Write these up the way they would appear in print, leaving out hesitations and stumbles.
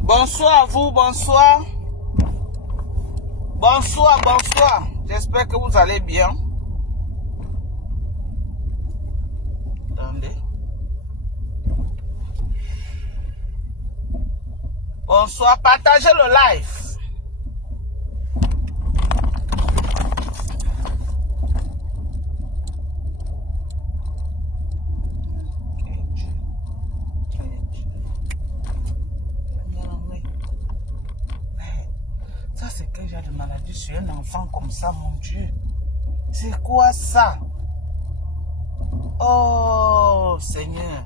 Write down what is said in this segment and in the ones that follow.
Bonsoir à vous, bonsoir. Bonsoir, bonsoir. J'espère que vous allez bien. Attendez. Bonsoir, partagez le live. Ça, c'est que j'ai de maladie sur un enfant comme ça, mon Dieu. C'est quoi ça? Oh, Seigneur.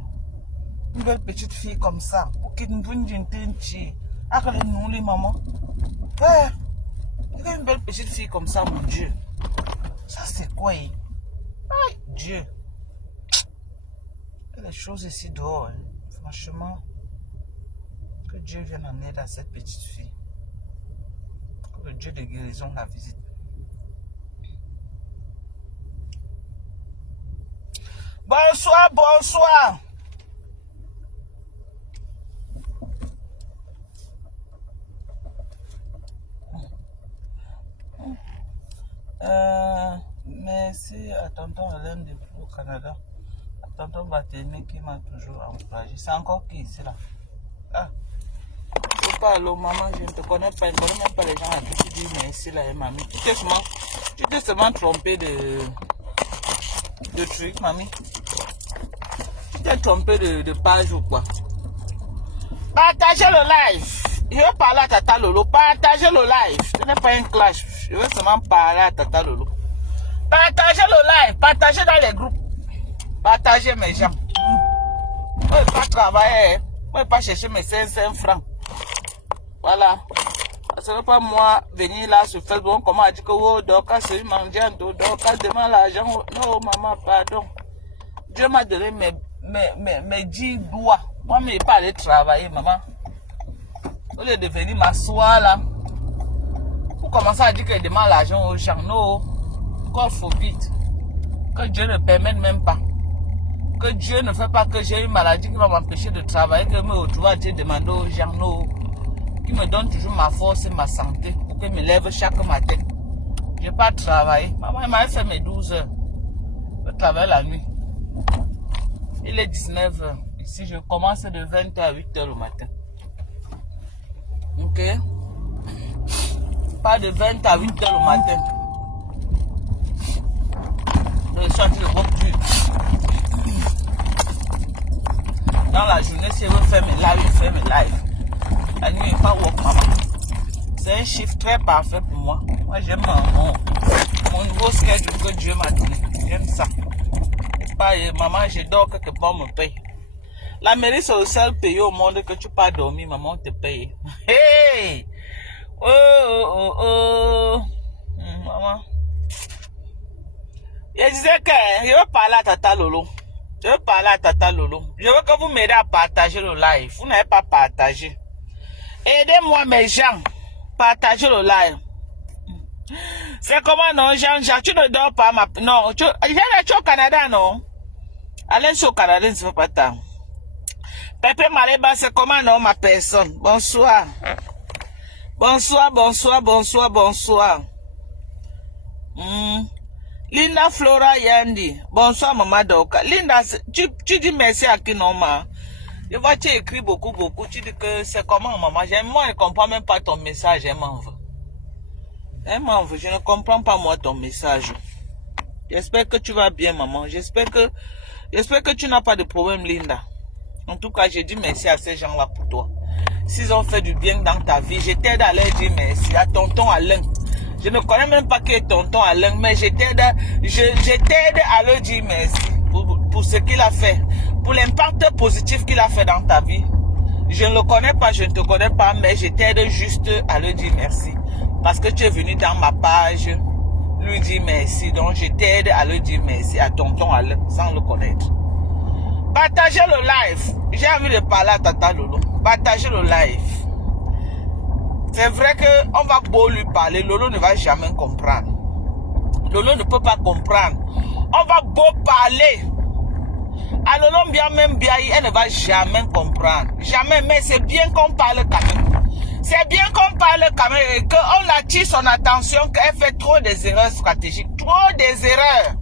Une belle petite fille comme ça. Pour qu'il nous vienne d'une tinti. Après, nous, les mamans. Ouais. Une belle petite fille comme ça, mon Dieu. Ça, c'est quoi? Aïe, Dieu. Il y a des choses ici dehors. Hein. Franchement. Que Dieu vienne en aide à cette petite fille. Que le Dieu de guérison la visite. Bonsoir, bonsoir. Merci à tonton Alain depuis au Canada. À tonton Batémé qui m'a toujours encouragé. C'est encore qui ici là? Ah. Je parle, maman, je ne te connais pas. Je ne connais même pas les gens à qui tu dis merci là, mamie. Tu t'es seulement trompé de truc, mamie. Tu t'es trompé de page ou quoi? Partagez le live. Je veux parler à Tata Lolo. Partagez le live. Ce n'est pas un clash. Je veux seulement parler à Tata Lolo. Partagez le live. Partagez dans les groupes. Partagez mes gens. Moi, je ne vais pas travailler. Moi, je ne vais pas chercher mes 500 francs. Voilà. Ce n'est pas moi venir là sur Facebook. Comment on dit que oh, Dorcas c'est mendiant. Dorcas demande l'argent. Non, maman, pardon. Dieu m'a donné mes 10 doigts. Moi, je ne vais pas aller travailler, maman. Au lieu de venir m'asseoir là, pour commencer à dire qu'elle demande l'argent aux gens. Non, God forbid. Que Dieu ne permette même pas. Que Dieu ne fait pas que j'ai une maladie qui va m'empêcher de travailler, que je me retrouve à dire demander aux gens. Non, qui me donne toujours ma force et ma santé pour que je me lève chaque matin. Je n'ai pas travaillé. Maman m'a fait mes 12 heures. Je travaille la nuit. Il est 19 heures. Ici, je commence de 20 h à 8 h le matin. Ok? Pas de 20 à 8 h le matin. Je suis en train de work plus. Dans la journée, si je veux faire mes lives, je fais mes lives. La nuit, je ne pas work, maman. C'est un chiffre très parfait pour moi. Moi, j'aime mon nouveau schedule que Dieu m'a donné. J'aime ça. Et pas, maman, je dors quelque part, on me paye. La mairie, c'est le seul pays au monde que tu peux dormir, maman, on te paye. Hey! Oh. Maman. Je disais que je veux parler à Tata Lolo. Je veux parler à Tata Lolo. Je veux que vous m'aidez à partager le live. Vous n'avez pas partagé. Aidez-moi, mes gens. Partagez le live. C'est comment, non, Jean-Jacques? Tu ne dors pas, non, tu es au Canada, non? Allez sur le Canada, ne pas tant. Pepe Maleba, c'est comment, non, ma personne? Bonsoir. Bonsoir. Linda Flora Yandi. Bonsoir, maman Doka. Linda, tu dis merci à qui, non, ma? Je vois que tu écris beaucoup. Tu dis que c'est comment, maman? Moi, je ne comprends même pas ton message. Je ne comprends pas, moi, ton message. J'espère que tu vas bien, maman. J'espère que tu n'as pas de problème, Linda. En tout cas, je dis merci à ces gens-là pour toi. S'ils ont fait du bien dans ta vie, je t'aide à leur dire merci. À tonton Alain. Je ne connais même pas qui est tonton Alain, mais je t'aide à leur dire merci pour ce qu'il a fait. Pour l'impact positif qu'il a fait dans ta vie. Je ne le connais pas, je ne te connais pas, mais je t'aide juste à leur dire merci. Parce que tu es venu dans ma page, lui dire merci. Donc, je t'aide à lui dire merci à tonton Alain, sans le connaître. Partagez le live. J'ai envie de parler à Tata Lolo. Partagez le live. C'est vrai qu'on va beau lui parler, Lolo ne va jamais comprendre. Lolo ne peut pas comprendre. On va beau parler. À Lolo bien même bien, elle ne va jamais comprendre. Jamais, mais c'est bien qu'on parle quand même. C'est bien qu'on parle quand même et qu'on attire son attention qu'elle fait trop des erreurs stratégiques. Trop des erreurs.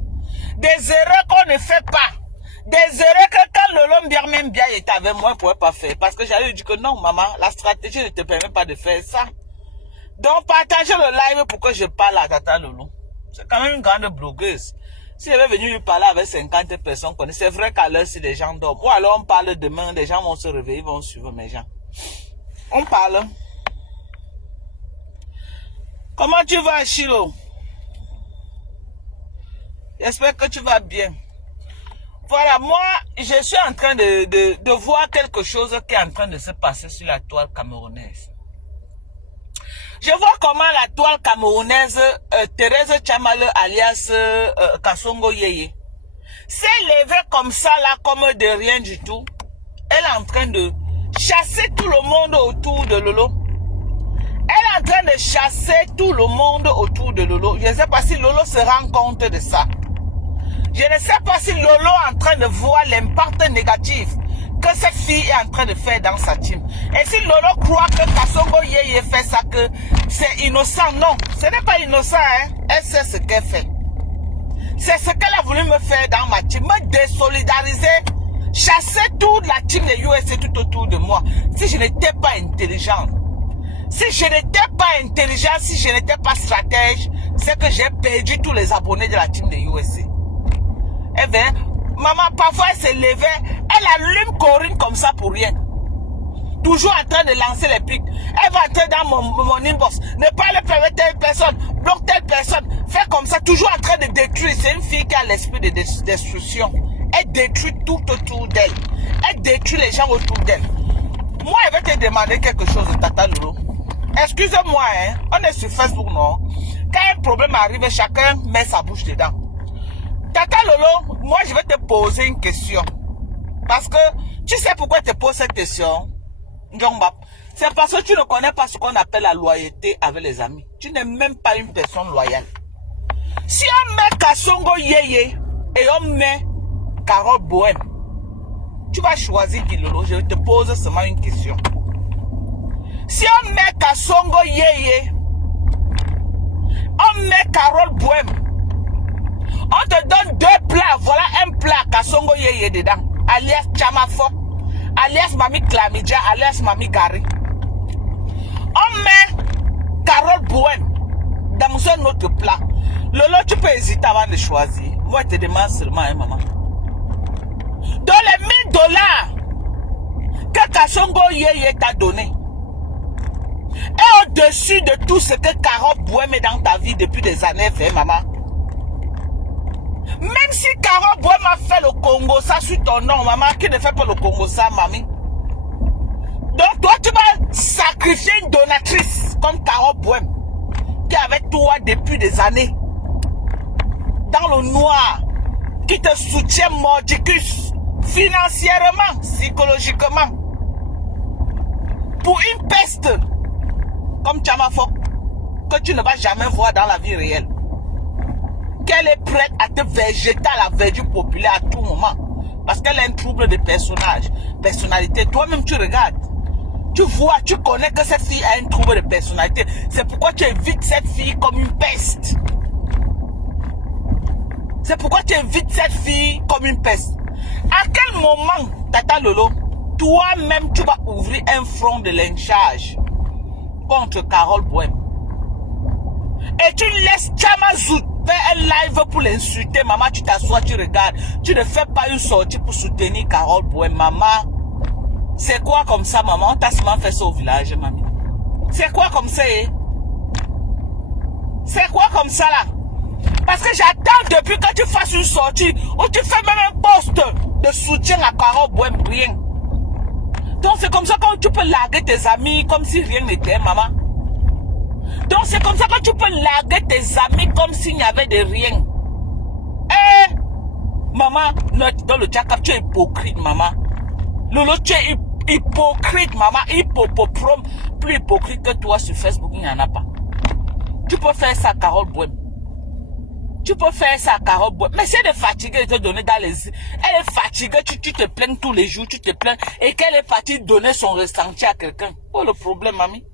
Des erreurs qu'on ne fait pas. Des erreurs que quand Lolo bien même bien était avec moi, elle ne pouvait pas faire. Parce que j'allais dire que non, maman, la stratégie ne te permet pas de faire ça. Donc, partagez le live pour que je parle à Tata Lolo. C'est quand même une grande blogueuse. Si elle est venue lui parler avec 50 personnes, c'est vrai qu'à l'heure, si les gens dorment. Ou alors on parle demain, les gens vont se réveiller, vont suivre mes gens. On parle. Comment tu vas, Chilo? J'espère que tu vas bien. Voilà, moi, je suis en train de voir quelque chose qui est en train de se passer sur la toile camerounaise. Je vois comment la toile camerounaise, Thérèse Tchamale alias Kasongo Yeye, s'est levée comme ça là, comme de rien du tout. Elle est en train de chasser tout le monde autour de Lolo. Elle est en train de chasser tout le monde autour de Lolo. Je ne sais pas si Lolo se rend compte de ça. Je ne sais pas si Lolo est en train de voir l'impact négatif que cette fille est en train de faire dans sa team. Et si Lolo croit que Kasongo Yeye fait ça, que c'est innocent, non, ce n'est pas innocent, hein. Elle sait ce qu'elle fait. C'est ce qu'elle a voulu me faire dans ma team, me désolidariser, chasser toute la team de USA tout autour de moi. Si je n'étais pas intelligente, si je n'étais pas intelligent, si je n'étais pas stratège, c'est que j'ai perdu tous les abonnés de la team de USA. Eh bien, maman, parfois elle s'est levée, elle allume Corinne comme ça pour rien. Toujours en train de lancer les pics. Elle va entrer dans mon inbox. Ne parle pas avec telle personne, bloque telle personne. Fait comme ça, toujours en train de détruire. C'est une fille qui a l'esprit de destruction. Elle détruit tout autour d'elle. Elle détruit les gens autour d'elle. Moi, je vais te demander quelque chose, Tata Lolo. Excusez-moi, hein. On est sur Facebook, non? Quand un problème arrive, chacun met sa bouche dedans. Tata Lolo, moi je vais te poser une question. Parce que tu sais pourquoi je te pose cette question? C'est parce que tu ne connais pas ce qu'on appelle la loyauté avec les amis. Tu n'es même pas une personne loyale. Si on met Kasongo Yeye et on met Carole Bohème, tu vas choisir qui, Lolo? Je te pose seulement une question. Si on met Kasongo Yeye, on met Carole Bohème, on te donne deux plats. Voilà un plat Kasongo Yeye dedans, alias Chamafok, alias Mami Klamidia, alias Mami Gari. On met Carole Bohème dans un autre plat. Lolo, tu peux hésiter avant de choisir. Moi, je te demande seulement, hein, maman. Dans les $1000 que Kasongo Yeye t'a donné, et au-dessus de tout ce que Carole Bohème est dans ta vie depuis des années, fait, maman. Même si Carole Bohème a fait le Congo, ça sur ton nom, maman, qui ne fait pas le Congo, ça, mamie. Donc, toi, tu vas sacrifier une donatrice comme Carole Bohème, qui est avec toi depuis des années, dans le noir, qui te soutient mordicus, financièrement, psychologiquement, pour une peste, comme Chamafok, que tu ne vas jamais voir dans la vie réelle. Qu'elle est prête à te végéter à la verdure populaire à tout moment. Parce qu'elle a un trouble de personnalité. Toi-même, tu regardes. Tu vois, tu connais que cette fille a un trouble de personnalité. C'est pourquoi tu évites cette fille comme une peste. C'est pourquoi tu évites cette fille comme une peste. À quel moment, Tata Lolo, toi-même, tu vas ouvrir un front de lynchage contre Carole Bohème? Et tu laisses Chamazout faire un live pour l'insulter. Maman, tu t'assois, tu regardes. Tu ne fais pas une sortie pour soutenir Carole Bohème. Maman, c'est quoi comme ça, maman? On t'a seulement fait ça au village, mamie. C'est quoi comme ça, eh? C'est quoi comme ça, là? Parce que j'attends depuis que tu fasses une sortie ou tu fais même un post de soutien à Carole Bohème, rien. Donc c'est comme ça que tu peux larguer tes amis comme si rien n'était, maman. Donc c'est comme ça que tu peux larguer tes amis comme s'il n'y avait de rien. Eh, maman, dans le jack-up, tu es hypocrite, maman. Lolo, tu es hypocrite, maman. Hypopoprom, plus hypocrite que toi sur Facebook, il n'y en a pas. Tu peux faire ça, Carole Bohème. Tu peux faire ça à Carole Bois. Mais si elle est fatiguée de te donner dans les... Elle est fatiguée, tu te plains tous les jours, tu te plains. Et qu'elle est partie donner son ressenti à quelqu'un. Où est le problème, mamie?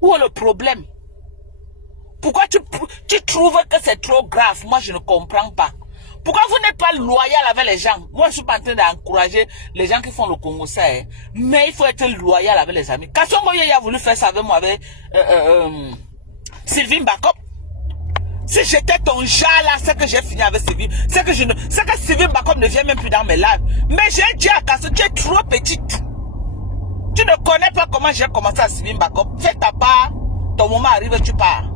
Où est le problème? Pourquoi tu trouves que c'est trop grave? Moi, je ne comprends pas. Pourquoi vous n'êtes pas loyal avec les gens? Moi, je suis pas en train d'encourager les gens qui font le Congo, ça, hein. Mais il faut être loyal avec les amis. Kassongo Yeye a voulu faire ça avec moi, avec Sylvie Mbakop. Si j'étais ton chat là, c'est que j'ai fini avec Sylvie. C'est que Sylvie Mbakop ne vient même plus dans mes lives. Mais j'ai dit à Kassongo, tu es trop petite. Tu ne connais pas comment j'ai commencé à Sylvie Mbakop. Fais ta part, ton moment arrive, tu pars.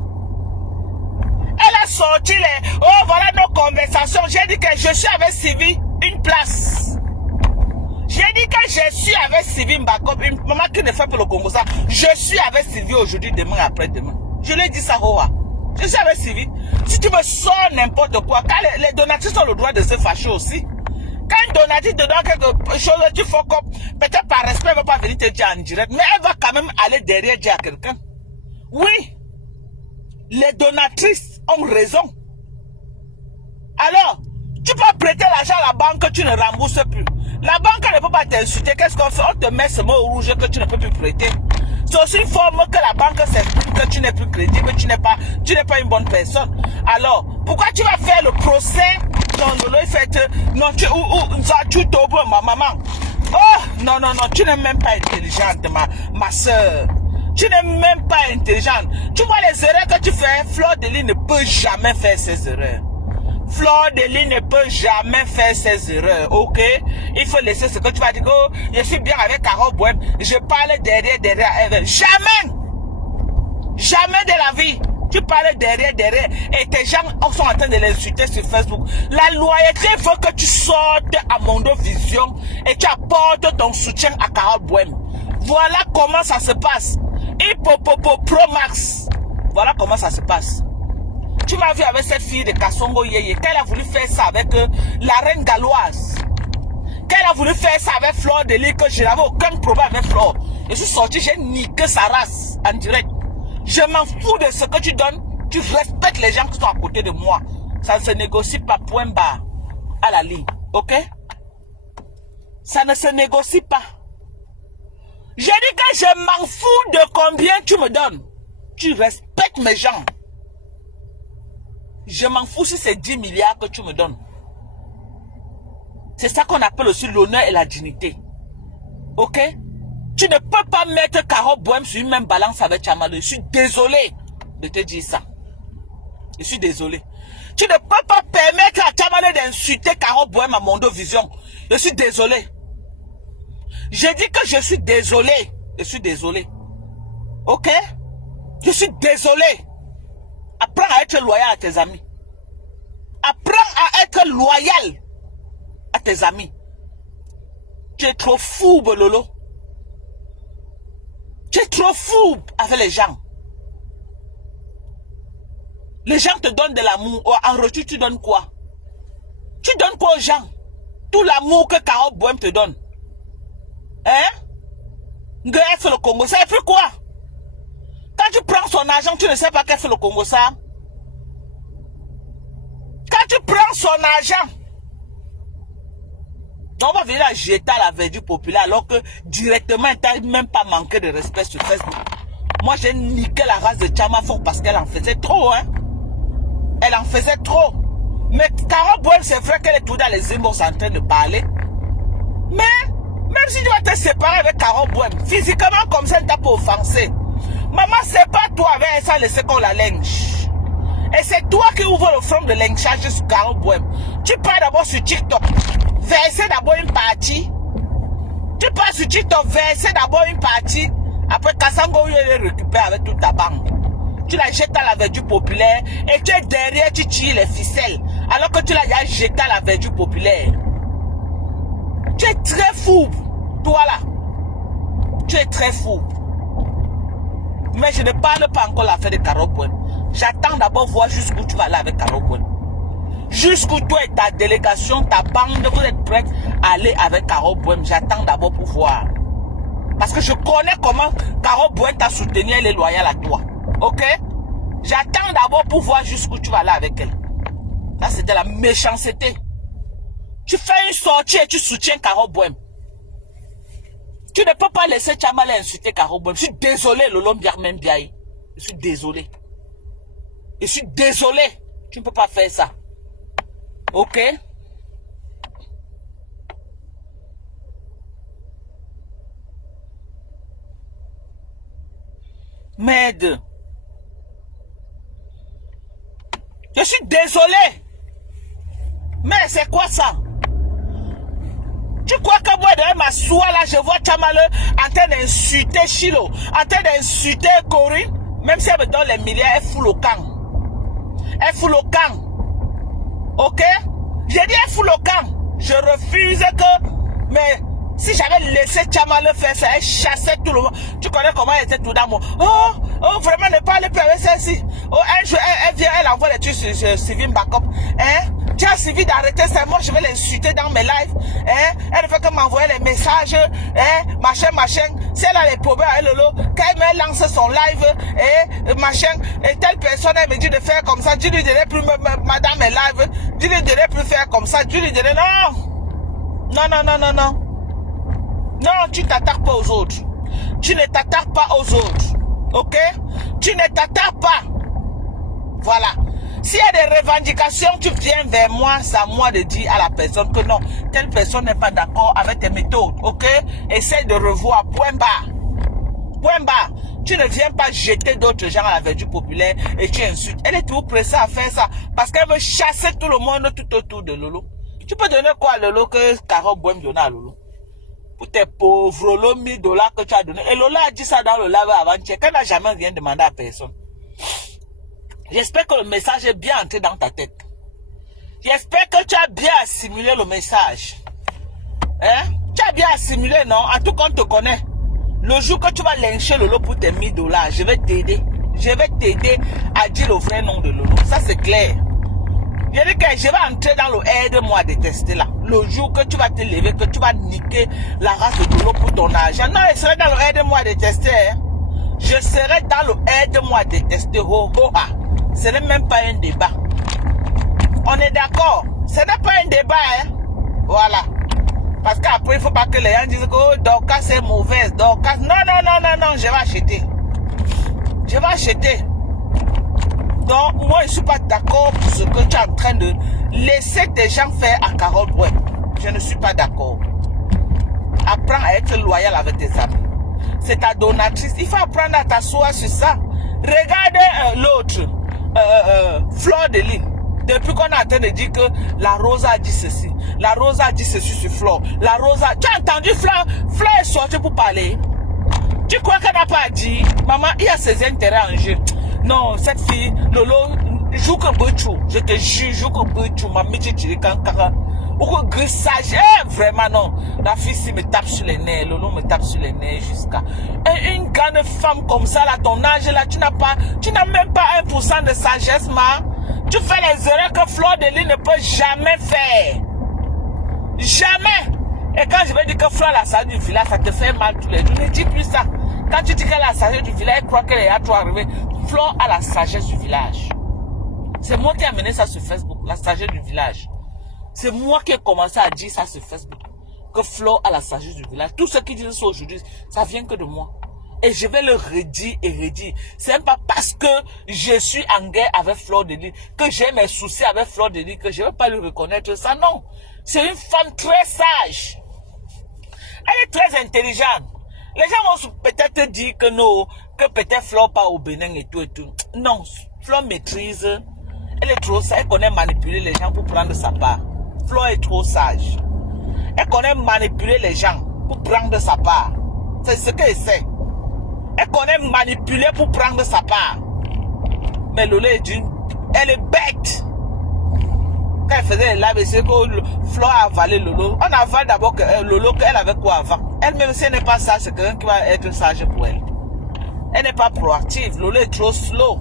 Elle a sorti les... Oh, voilà nos conversations. J'ai dit que je suis avec Sylvie, une place. J'ai dit que je suis avec Sylvie Mbakop, une maman qui ne fait pas le Congo ça. Je suis avec Sylvie aujourd'hui, demain, après-demain. Je lui ai dit ça, Hoa. Je suis avec Sylvie. Si tu me sors n'importe quoi, quand les donatistes ont le droit de se fâcher aussi. Quand une donatiste te donne quelque chose, tu fais comme... Peut-être par respect, elle ne va pas venir te dire en direct, mais elle va quand même aller derrière dire à quelqu'un. Oui. Les donatrices ont raison. Alors, tu peux prêter l'argent à la banque, tu ne rembourses plus. La banque ne peut pas t'insulter. Qu'est-ce qu'on fait? On te met ce mot rouge que tu ne peux plus prêter. C'est aussi une forme que la banque s'exprime que tu n'es plus crédible, tu n'es pas une bonne personne. Alors, pourquoi tu vas faire le procès? Non, tu t'ouvres ma maman. Oh, non, tu n'es même pas intelligente, ma soeur. Tu n'es même pas intelligente. Tu vois les erreurs que tu fais, Fleur de Lys ne peut jamais faire ces erreurs. Fleur de Lys ne peut jamais faire ses erreurs, ok? Il faut laisser ce que tu vas dire. Oh, je suis bien avec Carole Bohème. Je parle derrière elle. Jamais! Jamais de la vie! Tu parles derrière. Et tes gens sont en train de l'insulter sur Facebook. La loyauté veut que tu sortes à Mondo Vision et tu apportes ton soutien à Carole Bohème. Voilà comment ça se passe. Hippopopo Pro Max. Voilà comment ça se passe. Tu m'as vu avec cette fille de Kassongo Yeye, qu'elle a voulu faire ça avec la reine galloise. Qu'elle a voulu faire ça avec Fleur de Lys, que je n'avais aucun problème avec Fleur. Je suis sorti, j'ai niqué sa race en direct. Je m'en fous de ce que tu donnes. Tu respectes les gens qui sont à côté de moi. Ça ne se négocie pas, point barre, à la ligne. Ok? Ça ne se négocie pas. J'ai dit que je m'en fous de combien tu me donnes. Tu respectes mes gens. Je m'en fous si c'est 10 milliards que tu me donnes. C'est ça qu'on appelle aussi l'honneur et la dignité. Ok? Tu ne peux pas mettre Carole Bohème sur une même balance avec Tchamalo. Je suis désolé de te dire ça. Je suis désolé. Tu ne peux pas permettre à Tchamalo d'insulter Carole Bohème à Mondo Vision. Je suis désolé. J'ai dit que je suis désolé. Je suis désolé. Ok? Je suis désolé. Apprends à être loyal à tes amis. Apprends à être loyal à tes amis. Tu es trop fou, Bololo. Tu es trop fou avec les gens. Les gens te donnent de l'amour. En retour, tu donnes quoi? Tu donnes quoi aux gens? Tout l'amour que Carole Bohème te donne. Hein? Ngaïa fait le Congo, ça fait quoi? Quand tu prends son argent, tu ne sais pas qu'elle fait le Congo, ça? Quand tu prends son argent, on va venir la jeter à la verdure populaire alors que directement, elle n'a même pas manqué de respect sur Facebook. Moi, j'ai niqué la race de Tchamafon parce qu'elle en faisait trop, hein. Elle en faisait trop. Mais Carole Bohème, c'est vrai qu'elle est tout dans les émotions en train de parler. Mais, même si tu vas te séparer avec Carole Bohème, physiquement comme ça, elle t'a pas offensé. Maman, c'est pas toi avec elle, ça laisser qu'on la linge. Et c'est toi qui ouvres le front de lynchage sur Carole Bohème. Tu pars d'abord sur TikTok, verser d'abord une partie. Tu pars sur TikTok, verser d'abord une partie. Après, Kassango, il est récupéré avec toute ta banque. Tu la jettes à la verdure populaire et tu es derrière, tu tires les ficelles. Alors que tu l'as jeté à la verdure populaire. Tu es très fou, toi là. Tu es très fou. Mais je ne parle pas encore de l'affaire de Carole Bohème. J'attends d'abord voir jusqu'où tu vas aller avec Carole Bohème. Jusqu'où toi et ta délégation, ta bande, vous êtes prêts à aller avec Carole Bohème. J'attends d'abord pour voir. Parce que je connais comment Carole Bohème t'a soutenu, elle est loyale à toi. Ok? J'attends d'abord pour voir jusqu'où tu vas aller avec elle. Là, c'est de la méchanceté. Tu fais une sortie et tu soutiens Caro Bohem. Tu ne peux pas laisser Tchamale insulter Caro Bohem. Je suis désolé, Lolo Mbiarmen Biaye. Je suis désolé. Je suis désolé. Tu ne peux pas faire ça. Ok? Merde. Je suis désolé. Mais c'est quoi ça? Tu crois que moi, de m'asseoir là, je vois Tchamale en train d'insulter Chilo, en train d'insulter Corinne, même si elle me donne les milliards, elle fout le camp. Elle fout le camp. Ok? J'ai dit elle fout le camp. Je refuse que... Mais si j'avais laissé Tchamale faire ça, elle chassait tout le monde. Tu connais comment elle était tout dans mon... Oh, vraiment, ne parle plus avec celle-ci. Oh, elle vient, elle envoie les trucs sur Sylvie Backup. Hein? Tu as suivi d'arrêter ça, moi je vais l'insulter dans mes lives. Hein? Elle ne fait que m'envoyer les messages. Hein? Machin. Si elle a les problèmes avec Lolo, quand elle me lance son live, machin, et telle personne, elle me dit de faire comme ça, je lui dirai plus, madame mes lives, je lui dirai plus faire comme ça, je lui dirai non. Non, tu t'attaques pas aux autres. Tu ne t'attaques pas aux autres. Ok? Tu ne t'attaques pas. Voilà. S'il y a des revendications, tu viens vers moi, c'est à moi de dire à la personne que non, telle personne n'est pas d'accord avec tes méthodes, ok? Essaye de revoir, point barre. Point barre. Tu ne viens pas jeter d'autres gens à la verdure populaire et tu insultes. Elle est toujours pressée à faire ça parce qu'elle veut chasser tout le monde tout autour de Lolo. Tu peux donner quoi à Lolo que Caro Bohem donne à Lolo? Pour tes pauvres Lolo, $1000 que tu as donné. Et Lolo a dit ça dans le live avant-hier, qu'elle n'a jamais rien demandé à personne. J'espère que le message est bien entré dans ta tête. J'espère que tu as bien assimilé le message. Hein? Tu as bien assimilé, non? En tout cas, on te connaît. Le jour que tu vas lyncher Lolo pour tes $1000, je vais t'aider. Je vais t'aider à dire le vrai nom de Lolo. Ça, c'est clair. Je dis que je vais entrer dans le aide-moi à détester là. Le jour que tu vas te lever, que tu vas niquer la race de Lolo pour ton argent. Non, je serai dans le aide-moi à détester. Hein? Je serai dans le aide-moi à détester. Ho, ho, ha. Ce n'est même pas un débat. On est d'accord. Ce n'est pas un débat. Hein? Voilà. Parce qu'après, il ne faut pas que les gens disent que oh, Dorcas c'est mauvaise. Dorcas. Non. Je vais acheter. Je vais acheter. Donc, moi, je ne suis pas d'accord pour ce que tu es en train de laisser des gens faire à Carole Bohem. Je ne suis pas d'accord. Apprends à être loyal avec tes amis. C'est ta donatrice. Il faut apprendre à t'asseoir sur ça. Regardez l'autre. Fleur de Lys. Depuis qu'on est en train de dire que la Rose a dit ceci, la Rose a dit ceci sur Fleur, la Rose a... Tu as entendu Fleur? Fleur est sortie pour parler. Tu crois qu'elle n'a pas dit? Maman, il y a ses intérêts en jeu. Non, cette fille, Lolo, joue que Bouchou. Je te jure, joue que Bouchou. Maman, tu dis quand ou que grissage. Vraiment non. La fille si me tape sur les nerfs. Lolo me tape sur les nerfs jusqu'à... Une grande femme comme ça, là, ton âge, là, tu n'as même pas 1% de sagesse, ma. Tu fais les erreurs que Fleur de Lys ne peut jamais faire. Jamais. Et quand je vais dire que Fleur la sagesse du village, ça te fait mal tous les jours. Ne dis plus ça. Quand tu dis qu'elle a la sagesse du village, elle croit qu'elle est à toi arriver. Fleur a la sagesse du village. C'est moi qui ai amené ça sur Facebook, la sagesse du village. C'est moi qui ai commencé à dire ça sur Facebook. Que Fleur a la sagesse du village. Tout ce qui disent ça aujourd'hui, ça vient que de moi. Et je vais le redire et redire. C'est même pas parce que je suis en guerre avec Fleur de Lys, que j'ai mes soucis avec Fleur de Lys, que je ne vais pas lui reconnaître ça. Non. C'est une femme très sage. Elle est très intelligente. Les gens vont peut-être dire que non, que peut-être Fleur pas au Bénin et tout et tout. Non. Fleur maîtrise. Elle est trop sage. Elle connaît manipuler les gens pour prendre sa part. Fleur est trop sage. Elle connaît manipuler les gens pour prendre sa part. C'est ce qu'elle sait. Elle connaît manipuler pour prendre sa part. Mais Lolo est elle est bête. Quand elle faisait les lives, c'est que Fleur a avalé Lolo. On avale d'abord que Lolo, qu'elle avait quoi avant. Elle-même, si elle n'est pas sage, c'est quelqu'un qui va être sage pour elle. Elle n'est pas proactive. Lolo est trop slow.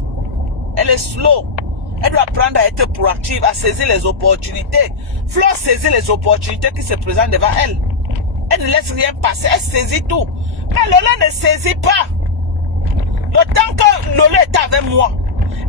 Elle est slow. Elle doit apprendre à être proactive, à saisir les opportunités. Fleur saisit les opportunités qui se présentent devant elle. Elle ne laisse rien passer, elle saisit tout. Mais Lolo ne saisit pas. Le temps que Lolo était avec moi,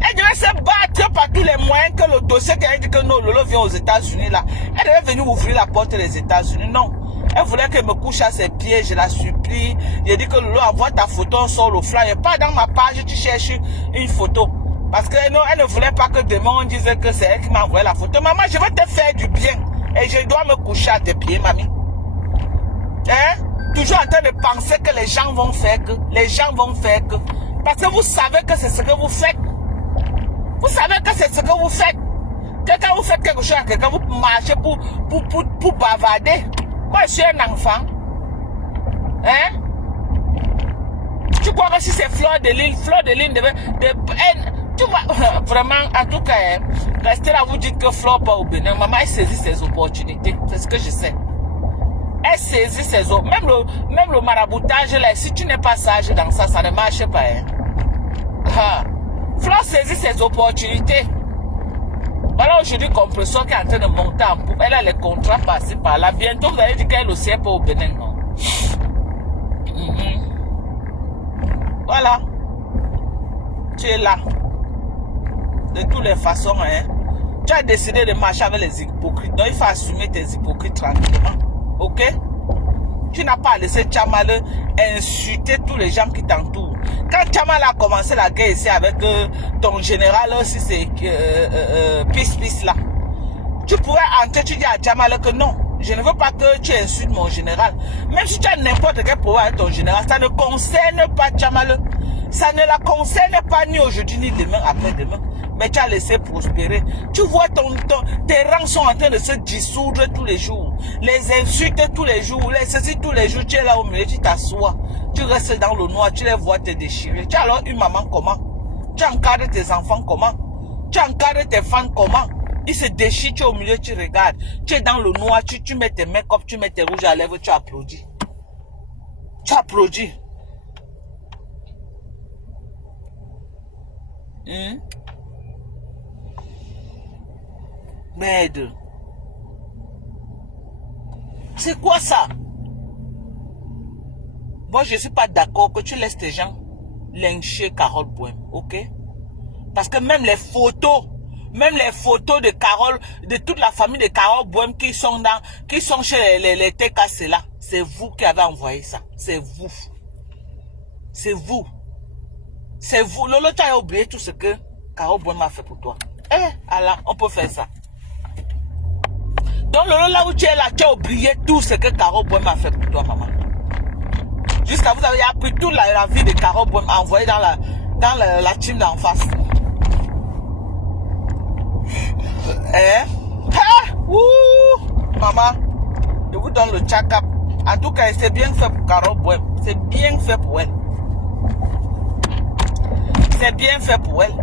Elle devait se battre par tous les moyens que le dossier qui a dit que non, Lolo vient aux États-Unis là. Elle devait venir ouvrir la porte des États-Unis. Non. Elle voulait qu'elle me couche à ses pieds, je la supplie. J'ai dit que Lolo, envoie ta photo, on sort le flyer. Pas dans ma page, tu cherches une photo. Parce que non, elle ne voulait pas que demain on dise que c'est elle qui m'a envoyé la photo. Maman, je vais te faire du bien. Et je dois me coucher à tes pieds, mamie. Hein? Toujours en train de penser que les gens vont faire que. Les gens vont faire que. Parce que vous savez que c'est ce que vous faites. Vous savez que c'est ce que vous faites. Que quand vous faites quelque chose à quelqu'un, vous marchez pour bavarder. Moi, je suis un enfant. Hein? Tu crois que si c'est Fleur de Lune devait... tu vois, vraiment, en tout cas, restez là, vous dites que Fleur pas au Bénin. Maman, elle saisit ses opportunités. C'est ce que je sais. Elle saisit ses opportunités. Même le maraboutage, là, si tu n'es pas sage dans ça, ça ne marche pas. Hein? Ah. Fleur saisit ses opportunités. Voilà aujourd'hui Compressor qui est en train de monter en poupe. Elle a les contrats passés par là. Bientôt, vous allez dire qu'elle aussi est pas au Bénin. Non? Voilà. Tu es là. De toutes les façons, hein. Tu as décidé de marcher avec les hypocrites. Donc, il faut assumer tes hypocrites tranquillement. Ok? Tu n'as pas laissé Tchamal insulter tous les gens qui t'entourent. Quand Tchamal a commencé la guerre ici avec ton général, si c'est Pis là, tu pourrais entrer, tu dis à Tchamal que non, je ne veux pas que tu insultes mon général. Même si tu as n'importe quel problème avec ton général, ça ne concerne pas Tchamal. Ça ne la concerne pas ni aujourd'hui ni demain après-demain. Mais tu as laissé prospérer. Tu vois tes rangs sont en train de se dissoudre tous les jours. Les insultes tous les jours, les ceci tous les jours. Tu es là au milieu, tu t'assois. Tu restes dans le noir, tu les vois te déchirer. Tu as alors une maman comment? Tu encadres tes enfants comment? Tu encadres tes fans comment? Ils se déchirent, tu es au milieu, tu regardes. Tu es dans le noir, tu mets tes make-up, tu mets tes rouges à lèvres, tu applaudis. Tu applaudis. Merde. C'est quoi ça? Moi, je ne suis pas d'accord que tu laisses tes gens lyncher Carole Boem, ok? Parce que même les photos de Carole, de toute la famille de Carole Boem qui sont chez les TKC là, c'est vous qui avez envoyé ça. C'est vous. C'est vous. C'est vous. Lolo, tu as oublié tout ce que Carole Boem a fait pour toi. Alors, on peut faire ça. Donc, Lolo, là où tu es là, tu as oublié tout ce que Carole Boem a fait pour toi, maman. Jusqu'à vous avez appris toute la vie de Carole Boem envoyée dans la team d'en face. Maman, je vous donne le check-up. En tout cas, c'est bien fait pour Carole Boem. C'est bien fait pour elle. C'est bien fait pour elle.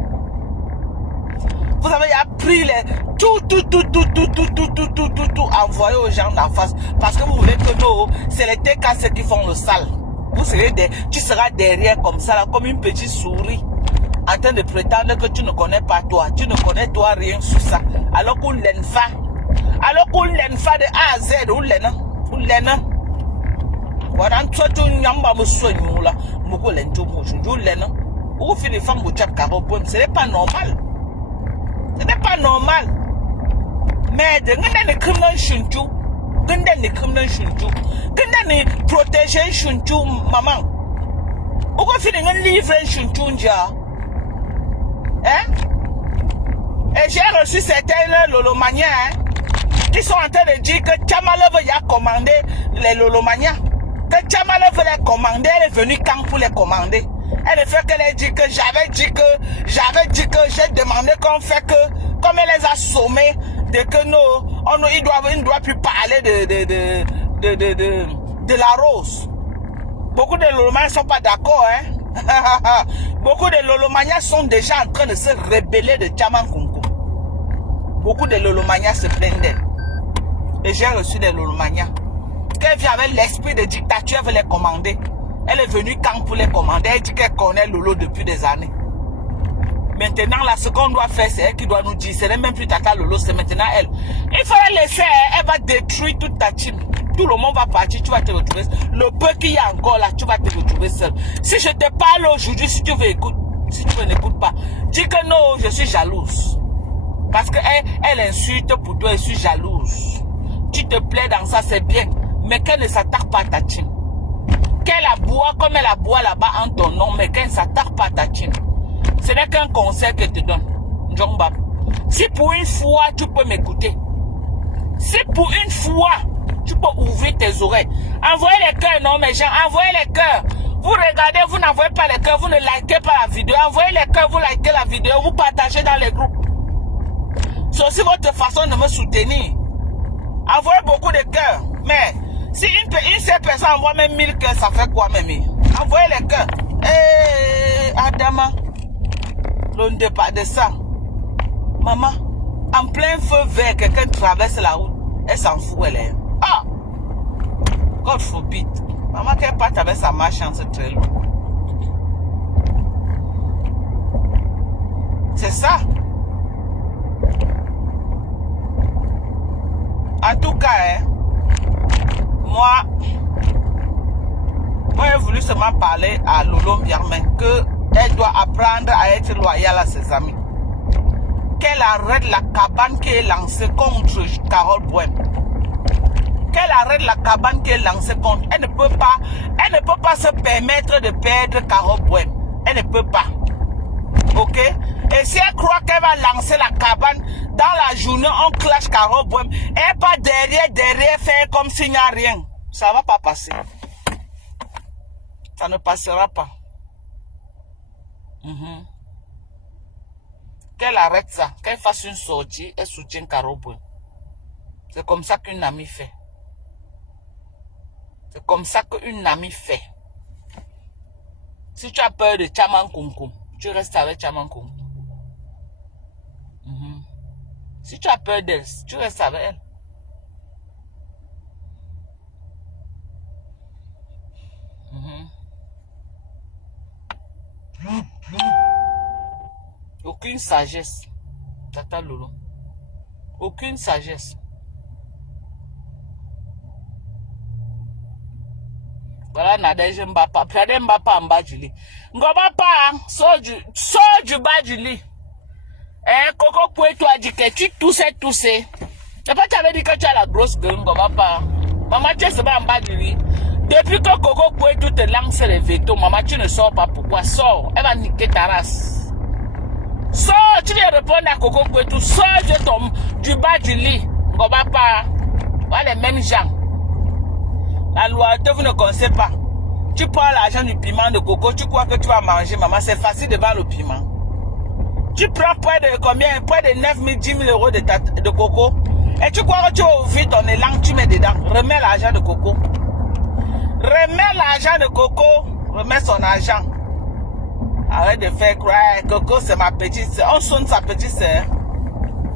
Vous avez appris tout envoyé aux gens d'en face. Parce que vous voulez que nous, c'est les TKC qui font le sale. Tu seras derrière comme ça, là, comme une petite souris. En train de prétendre que tu ne connais pas toi. Tu ne connais toi rien sur ça. Alors qu'on l'enfa. Alors qu'on l'enfa de A à Z. Ou l'ena. Voilà, toi, tu n'as pas besoin de là. Moko l'ento bonjour. L'ena. Ou fait des femmes au chat Carole Boem. Ce n'est pas normal. Ce n'est pas normal. Mais de ne criminel chunchu. De criminel chunchu. De protéger chunchu, maman. Ou fait des livres chunchu. Hein? Et j'ai reçu certains Lolomania qui sont en train de dire que Tchamalov a commandé les Lolomania. Que Tchamalov les commandé, elle est venue quand pour les commander. Elle fait qu'elle dit que j'avais dit que j'ai demandé qu'on fait que, comme elle les a sommés, de que nous, il ne doit plus parler de la rose. Beaucoup de Lolomania ne sont pas d'accord, hein? Beaucoup de Lolomania sont déjà en train de se rebeller de Tchamankunku. Beaucoup de Lolomania se plaignent d'elle. Et j'ai reçu des Lolomania. Quand elle vient avec l'esprit de dictature, elle veut les commander. Elle est venue quand pour les commander. Elle dit qu'elle connaît Lolo depuis des années. Maintenant, là, ce qu'on doit faire, c'est elle qui doit nous dire. Ce n'est même plus Tata Lolo, c'est maintenant elle. Il faut la laisser, elle va détruire toute ta team. Tout le monde va partir, tu vas te retrouver. Le peu qu'il y a encore là, tu vas te retrouver seul. Si je te parle aujourd'hui, si tu veux écouter, si YouTube n'écoute pas. Dis que non, je suis jalouse. Parce qu'elle insulte pour toi, je suis jalouse. Tu te plais dans ça, c'est bien. Mais qu'elle ne s'attaque pas à ta team. Qu'elle aboie comme elle aboie là-bas en ton nom, mais qu'elle ne s'attaque pas à ta team. Ce n'est qu'un conseil que je te donne. Njongba. Si pour une fois, tu peux m'écouter. Si pour une fois, tu peux ouvrir tes oreilles. Envoyez les cœurs, non, mes gens. Envoyez les cœurs. Vous regardez, vous n'envoyez pas les cœurs, vous ne likez pas la vidéo. Envoyez les cœurs, vous likez la vidéo, vous partagez dans les groupes. C'est aussi votre façon de me soutenir. Envoyez beaucoup de cœurs. Mais si une seule personne envoie même 1000 cœurs, ça fait quoi, même? Envoyez les cœurs. Adama, l'on ne pas de ça. Maman, en plein feu vert, quelqu'un traverse la route. Elle s'en fout, elle est. Ah! God forbid. Maman, qu'elle parte avec sa malchance très loin. C'est ça. En tout cas, moi, j'ai voulu seulement parler à Lolo Mbiarmé qu'elle doit apprendre à être loyale à ses amis. Qu'elle arrête la cabane qui est lancée contre Carole Boem. Qu'elle arrête la cabane qui est lancée contre. Elle ne peut pas se permettre de perdre Carole Boem. Elle ne peut pas. Ok? Et si elle croit qu'elle va lancer la cabane, dans la journée, on clash Carole Boem, elle pas derrière, faire comme s'il n'y a rien. Ça ne va pas passer. Ça ne passera pas. Qu'elle arrête ça, qu'elle fasse une sortie, elle soutient Carole Boem. C'est comme ça qu'une amie fait. C'est comme ça qu'une amie fait. Si tu as peur de Chaman Kumkum, tu restes avec Chaman Kumkum. Si tu as peur d'elle, tu restes avec elle. Aucune sagesse. Tata Lolo. Aucune sagesse. Voilà, Nadège Mbapa. Prenez Mbapa en bas du lit. Ngobapa, sors du bas du lit. Coco Pouetou a dit que tu toussais. C'est pas que tu avais dit que tu as la grosse gueule, Ngobapa. Maman, tu es seulement en bas du lit. Depuis que Coco Pouetou te lance les vétos, maman, tu ne sors pas. Pourquoi? Sors. Elle va niquer ta race. Sors, tu viens répondre à Coco Pouetou. Sors du bas du lit. Ngobapa. Voilà les mêmes gens. La loyauté, vous ne connaissez pas. Tu prends l'argent du piment de coco, tu crois que tu vas manger, maman. C'est facile de vendre le piment. Tu prends près de combien? Près de 9 000, 10 000 euros de coco. Et tu crois que tu vas ouvrir ton élan, tu mets dedans. Remets l'argent de coco. Remets l'argent de coco. Remets son argent. Arrête de faire croire. Coco, c'est ma petite soeur. On sonne sa petite soeur.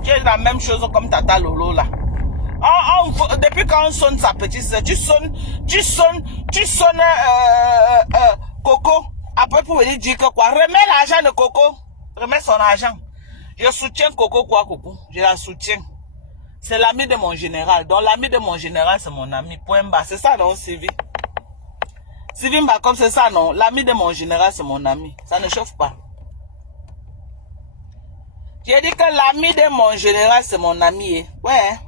Tu es la même chose comme Tata Lolo là. Depuis quand on sonne sa petite soeur, tu sonnes Coco. Après pour venir dire que quoi? Remets l'argent de Coco. Remets son argent. Je soutiens Coco quoi, Coco. Je la soutiens. C'est l'ami de mon général. Donc l'ami de mon général, c'est mon ami. Point bas. C'est ça non, Sylvie? Sylvie Mbakom, c'est ça non? L'ami de mon général, c'est mon ami. Ça ne chauffe pas. J'ai dit que l'ami de mon général, c'est mon ami. Ouais.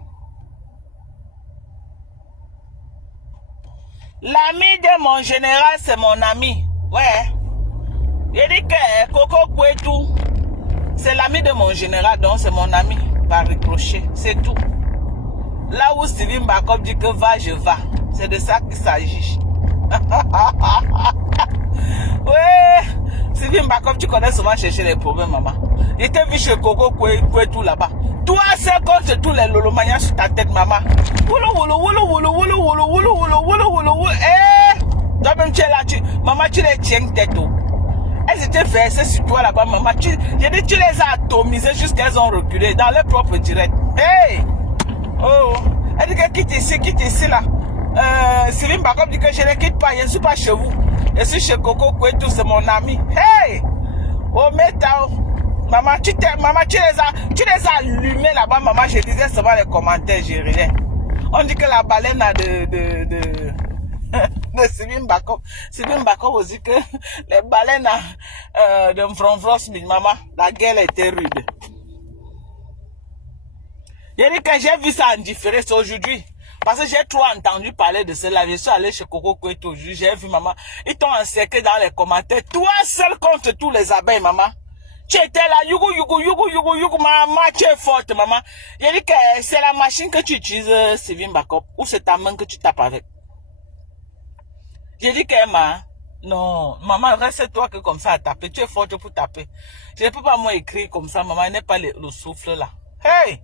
L'ami de mon général, c'est mon ami. Ouais. J'ai dit que Coco Pouetou, c'est l'ami de mon général, donc c'est mon ami. Par ricochet, c'est tout. Là où Sylvie Mbakom dit que va, je vais. C'est de ça qu'il s'agit. Ouais. Sylvie Mbakom, tu connais souvent chercher les problèmes, maman. Il t'a vu chez Coco Pouetou là-bas. Toi, c'est contre tous les lolomanias sur ta tête, maman. Toi-même, tu es là, maman, tu les tiens tête. Elles étaient versées sur toi là-bas, maman. J'ai dit, tu les as atomisées jusqu'à qu'elles ont reculé dans leur propre direct. Hey! Oh! Elle dit que quitte ici, là. Sylvie Mbakom dit que je ne quitte pas, je ne suis pas chez vous. Je suis chez Coco Pouetou, c'est mon ami. Hey! Oh, Métao! Maman, tu les as allumés là-bas, maman. Je disais seulement les commentaires, j'ai rien. On dit que la baleine a de de Sylvie Bako. Sylvie Bako aussi que les baleines de Mfronfros, maman, la guerre était rude. Il dit que j'ai vu ça en différé, c'est aujourd'hui. Parce que j'ai trop entendu parler de cela. Je suis allé chez Coco Kouet aujourd'hui. J'ai vu maman. Ils t'ont encerclé dans les commentaires. Toi seul contre tous les abeilles, maman. Tu étais là, yougo, maman, tu es forte, maman. Il dit que c'est la machine que tu utilises, Sylvie Bako, ou c'est ta main que tu tapes avec. J'ai dit que non, maman, reste toi que comme ça à taper. Tu es forte pour taper. Je ne peux pas moi écrire comme ça, maman. Il n'est pas le souffle là. Hey!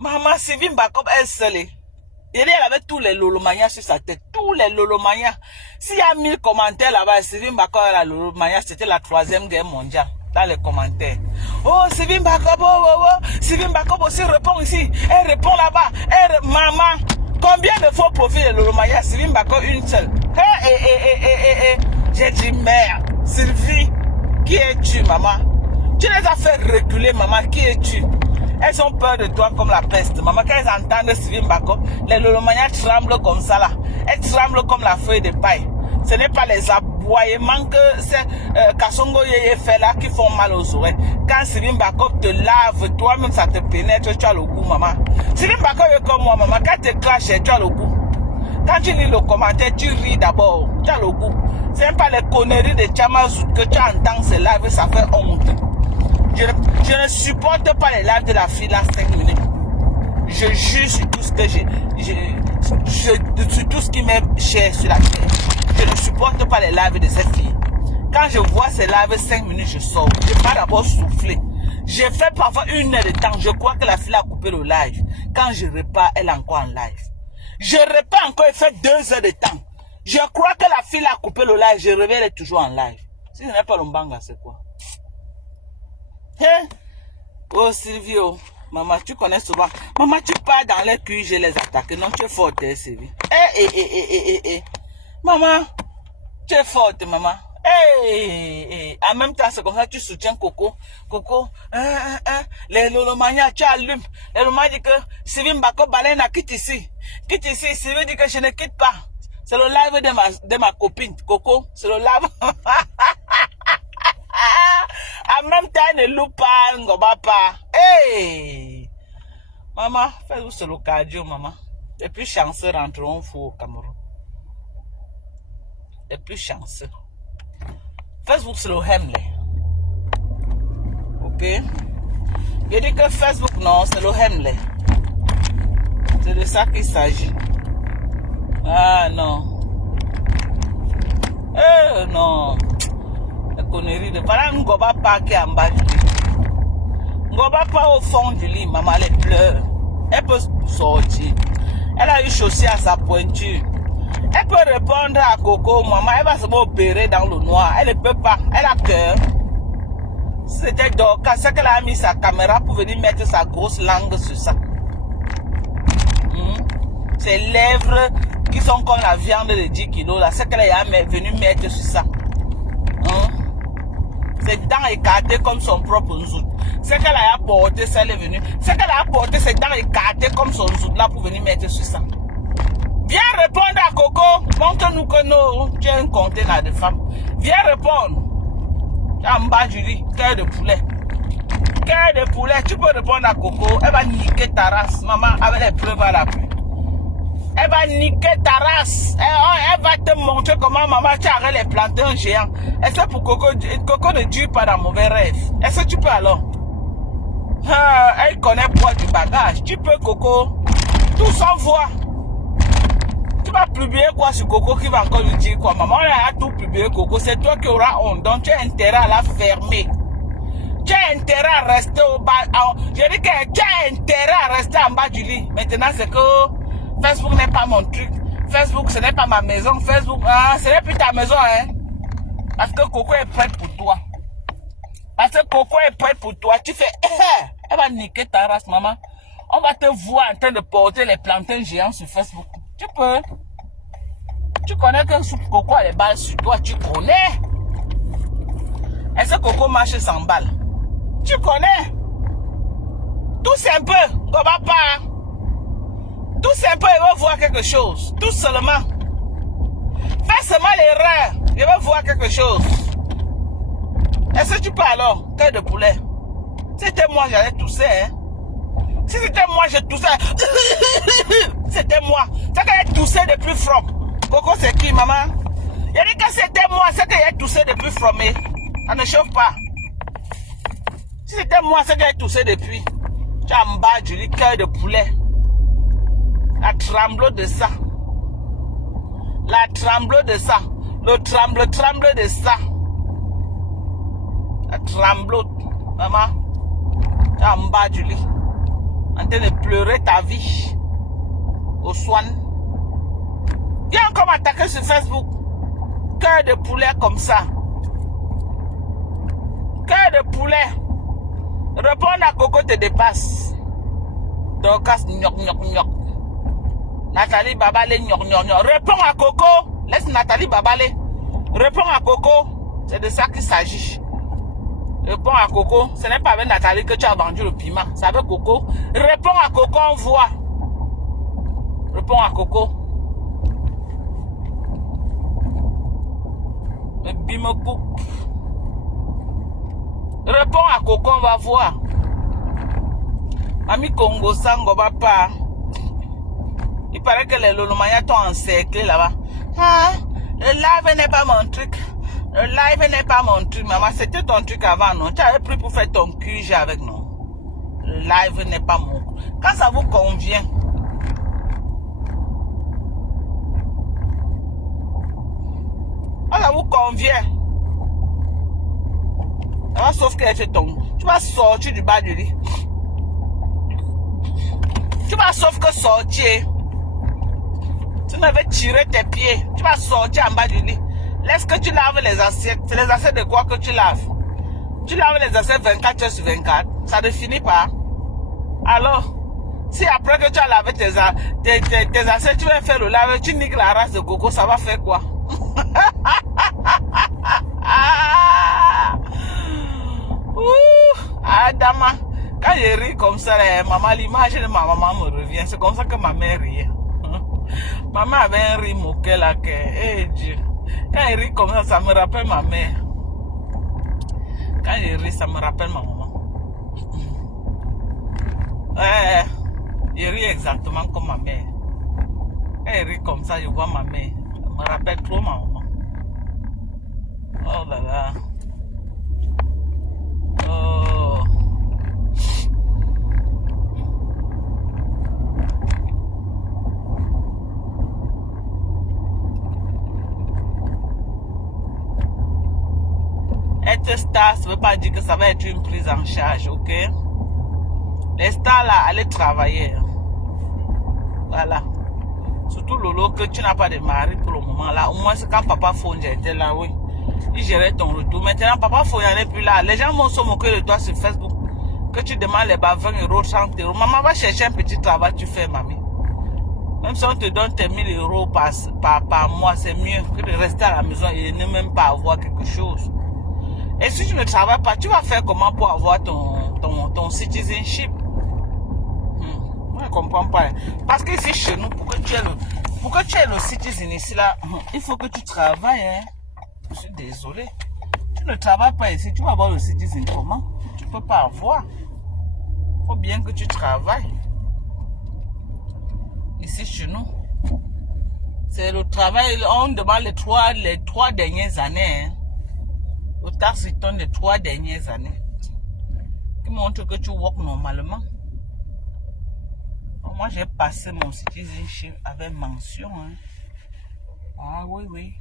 Maman, Sylvie Bako, elle seule. Elle avait tous les lolomanias sur sa tête. Tous les lolomanias. S'il y a 1000 commentaires là-bas, Sylvie Bako et la lolomania, c'était la 3e guerre mondiale. Dans les commentaires. Oh, Sylvie Bako, Sylvie Bako aussi répond ici. Elle répond là-bas. Maman, combien de faux profils de lolomania? Sylvie Bako, une seule. J'ai dit merde. Sylvie, qui es-tu, maman? Tu les as fait reculer, maman. Qui es-tu? Elles ont peur de toi comme la peste. Maman, quand elles entendent Sylvie Bako, les lolomanias tremblent comme ça là. Elles tremblent comme la feuille de paille. Ce n'est pas les aboiements que c'est Kassongo Yeye fait là qui font mal aux oreilles. Quand Sylvie Bako te lave, toi-même ça te pénètre, tu as le goût, maman. Sylvie Bako est comme moi, maman. Quand tu clashes, tu as le goût. Quand tu lis le commentaire, tu ris d'abord, tu as le goût. Ce n'est pas les conneries de Tchamazout que tu entends ce live, ça fait honte. Je ne supporte pas les lives de la fille là 5 minutes. Je juge sur tout ce que sur tout ce qui m'est cher sur la terre. Je ne supporte pas les lives de cette fille. Quand je vois ces lives 5 minutes, je sors. Je vais d'abord souffler. J'ai fait parfois 1 heure de temps. Je crois que la fille a coupé le live. Quand je repars, elle est encore en live. Je repars encore et fait 2 heures de temps. Je crois que la fille a coupé le live. Je reviens, elle est toujours en live. Si ce n'est pas l'ombanga, c'est quoi? Hein? Oh Sylvio, maman, tu connais souvent. Maman, tu pars dans les culs, je les attaque. Non, tu es forte, Sylvie. Maman, tu es forte, maman. En même temps, c'est comme ça que tu soutiens Coco. Coco, les lolomanias, tu allumes. Les lolomanias disent que Sylvie Bako baleine quitte ici. Quitte ici, Sylvie dit que je ne quitte pas. C'est le live de ma copine, Coco. C'est le live. En même temps, ne loupe pas, ne goba pas. Hey! Maman, fais-vous sur le cardio, maman. Les plus chanceux rentreront au Cameroun. Les plus chanceux. Facebook, c'est le Hemley. Ok? Je dis que Facebook, non, c'est le Hemley. C'est de ça qu'il s'agit. Ah, non. Non. Les conneries de... Voilà, Ngoba pas qui est en bas du lit. Ngoba pas au fond du lit, maman, elle pleure. Elle peut sortir. Elle a eu chaussée à sa pointure. Elle peut répondre à Coco, maman, elle va se opérer dans le noir. Elle ne peut pas, elle a peur. C'était donc, c'est qu'elle a mis sa caméra pour venir mettre sa grosse langue sur ça. Ses lèvres qui sont comme la viande de 10 kilos, là, c'est qu'elle est venue mettre sur ça. Ses dents écartées comme son propre zout. C'est qu'elle a apporté, c'est elle est venue. C'est qu'elle a apporté ses dents écartées comme son zout là pour venir mettre sur ça. Viens répondre à Coco. Montre-nous que nous, tu es un conteneur de femmes. Viens répondre. En bas du lit, cœur de poulet. Cœur de poulet, tu peux répondre à Coco. Elle va niquer ta race, maman, avec les preuves à la pluie. Elle va niquer ta race. Elle va te montrer comment maman tu arrêtes les plantains géants. Est-ce que pour Coco ne dure pas dans mauvais rêve? Est-ce que tu peux alors? Elle connaît boire du bagage. Tu peux Coco. Tout sans voix. Tu vas publier quoi sur Coco qui va encore lui dire quoi? Maman, elle a tout publié Coco. C'est toi qui auras honte. Donc tu as intérêt à la fermer. Tu as intérêt à rester au bas. Je dis que tu as intérêt à rester en bas du lit. Maintenant, c'est que Facebook n'est pas mon truc. Facebook, ce n'est pas ma maison. Facebook, ce n'est plus ta maison, hein. Parce que Coco est prête pour toi. Parce que Coco est prête pour toi. Tu fais, elle va niquer ta race, maman. On va te voir en train de porter les plantains géants sur Facebook. Tu peux. Tu connais que Coco a les balles sur toi. Tu connais. Est-ce que Coco marche sans balles? Tu connais. Tous un peu. On va pas. Tous un peu, ils vont voir quelque chose. Tout seulement. Fais seulement l'erreur. Je vais voir quelque chose. Est-ce que tu peux alors, cœur de poulet? Si c'était moi, j'allais tousser, hein. Si c'était moi, je toussais. C'était moi. C'est qu'elle toussé de plus from. Coco, c'est qui, maman? Il a dit que c'était moi, c'est qu'elle toussé de plus from. Ça ne chauffe pas. Si c'était moi, c'est qu'elle toussé depuis. Tu as en bas du lit, cœur de poulet. La tremble de ça. La tremble de ça. Le tremble de ça. La tremblote. Maman, tu es en bas du lit. En train de pleurer ta vie. Au soin. Viens encore m'attaquer sur Facebook. Cœur de poulet comme ça. Cœur de poulet. Répondre à Coco te dépasse. Dorcas, gnoc, gnoc, gnoc. Nathalie Babalé, gnoc, gnoc, gnoc. Réponds à Coco. Laisse Nathalie Babalé. Réponds à Coco. C'est de ça qu'il s'agit. Réponds à Coco. Ce n'est pas avec Nathalie que tu as vendu le piment. C'est avec Coco. Réponds à Coco, on voit. Réponds à Coco. Le bim coupe. Réponds à Coco, on va voir. Ami Congo Sango Bapa. Il paraît que les Lolomaya t'ont encerclé là-bas. Ah, le live n'est pas mon truc. Le live n'est pas mon truc, maman. C'était ton truc avant, non? Tu avais pris pour faire ton QG avec nous. Le live n'est pas mon. Quand ça vous convient. Quand ça vous convient. Ah, sauf qu'elle fait ton. Tu vas sortir du bas du lit. Tu vas sauf que sortir. Tu m'avais tiré tes pieds. Tu vas sortir en bas du lit. Laisse que tu laves les assiettes. C'est les assiettes de quoi que tu laves? Tu laves les assiettes 24 heures sur 24. Ça ne finit pas. Alors, si après que tu as lavé tes assiettes, tu vas faire le lave, tu niques la race de Coco, ça va faire quoi? Adama, quand je ris comme ça, maman, l'image de ma maman me revient. C'est comme ça que ma mère riait. Maman avait un rire moqué là, que, hey Dieu. Quand elle rit comme ça me rappelle ma mère. Quand elle rit, ça me rappelle ma maman. Ouais, je ris exactement comme ma mère. Quand elle rit comme ça, je vois ma mère. Ça me rappelle trop ma maman. Oh là là. Oh. Être star, ça ne veut pas dire que ça va être une prise en charge, ok? Les stars là, allez travailler. Voilà. Surtout Lolo, que tu n'as pas de mari pour le moment là. Au moins, c'est quand Papa Fonja était là, oui. Il gérait ton retour. Maintenant, Papa Fonja n'est plus là. Les gens vont se moquer de toi sur Facebook. Que tu demandes les 20 €, 30 €. Maman va chercher un petit travail, tu fais, mamie. Même si on te donne tes 1000 € par mois, c'est mieux que de rester à la maison et ne même pas avoir quelque chose. Et si tu ne travailles pas, tu vas faire comment pour avoir ton citizenship? Moi, je ne comprends pas. Parce que ici, chez nous, pour que tu aies le citizen ici, là, il faut que tu travailles. Hein. Je suis désolé. Tu ne travailles pas ici, tu vas avoir le citizen comment? Tu ne peux pas avoir. Il faut bien que tu travailles. Ici, chez nous, c'est le travail. On demande les trois dernières années. Hein. Le taxe return des 3 dernières années. Qui montre que tu work normalement. Moi, j'ai passé mon citizenship avec mention. Hein. Ah oui, oui.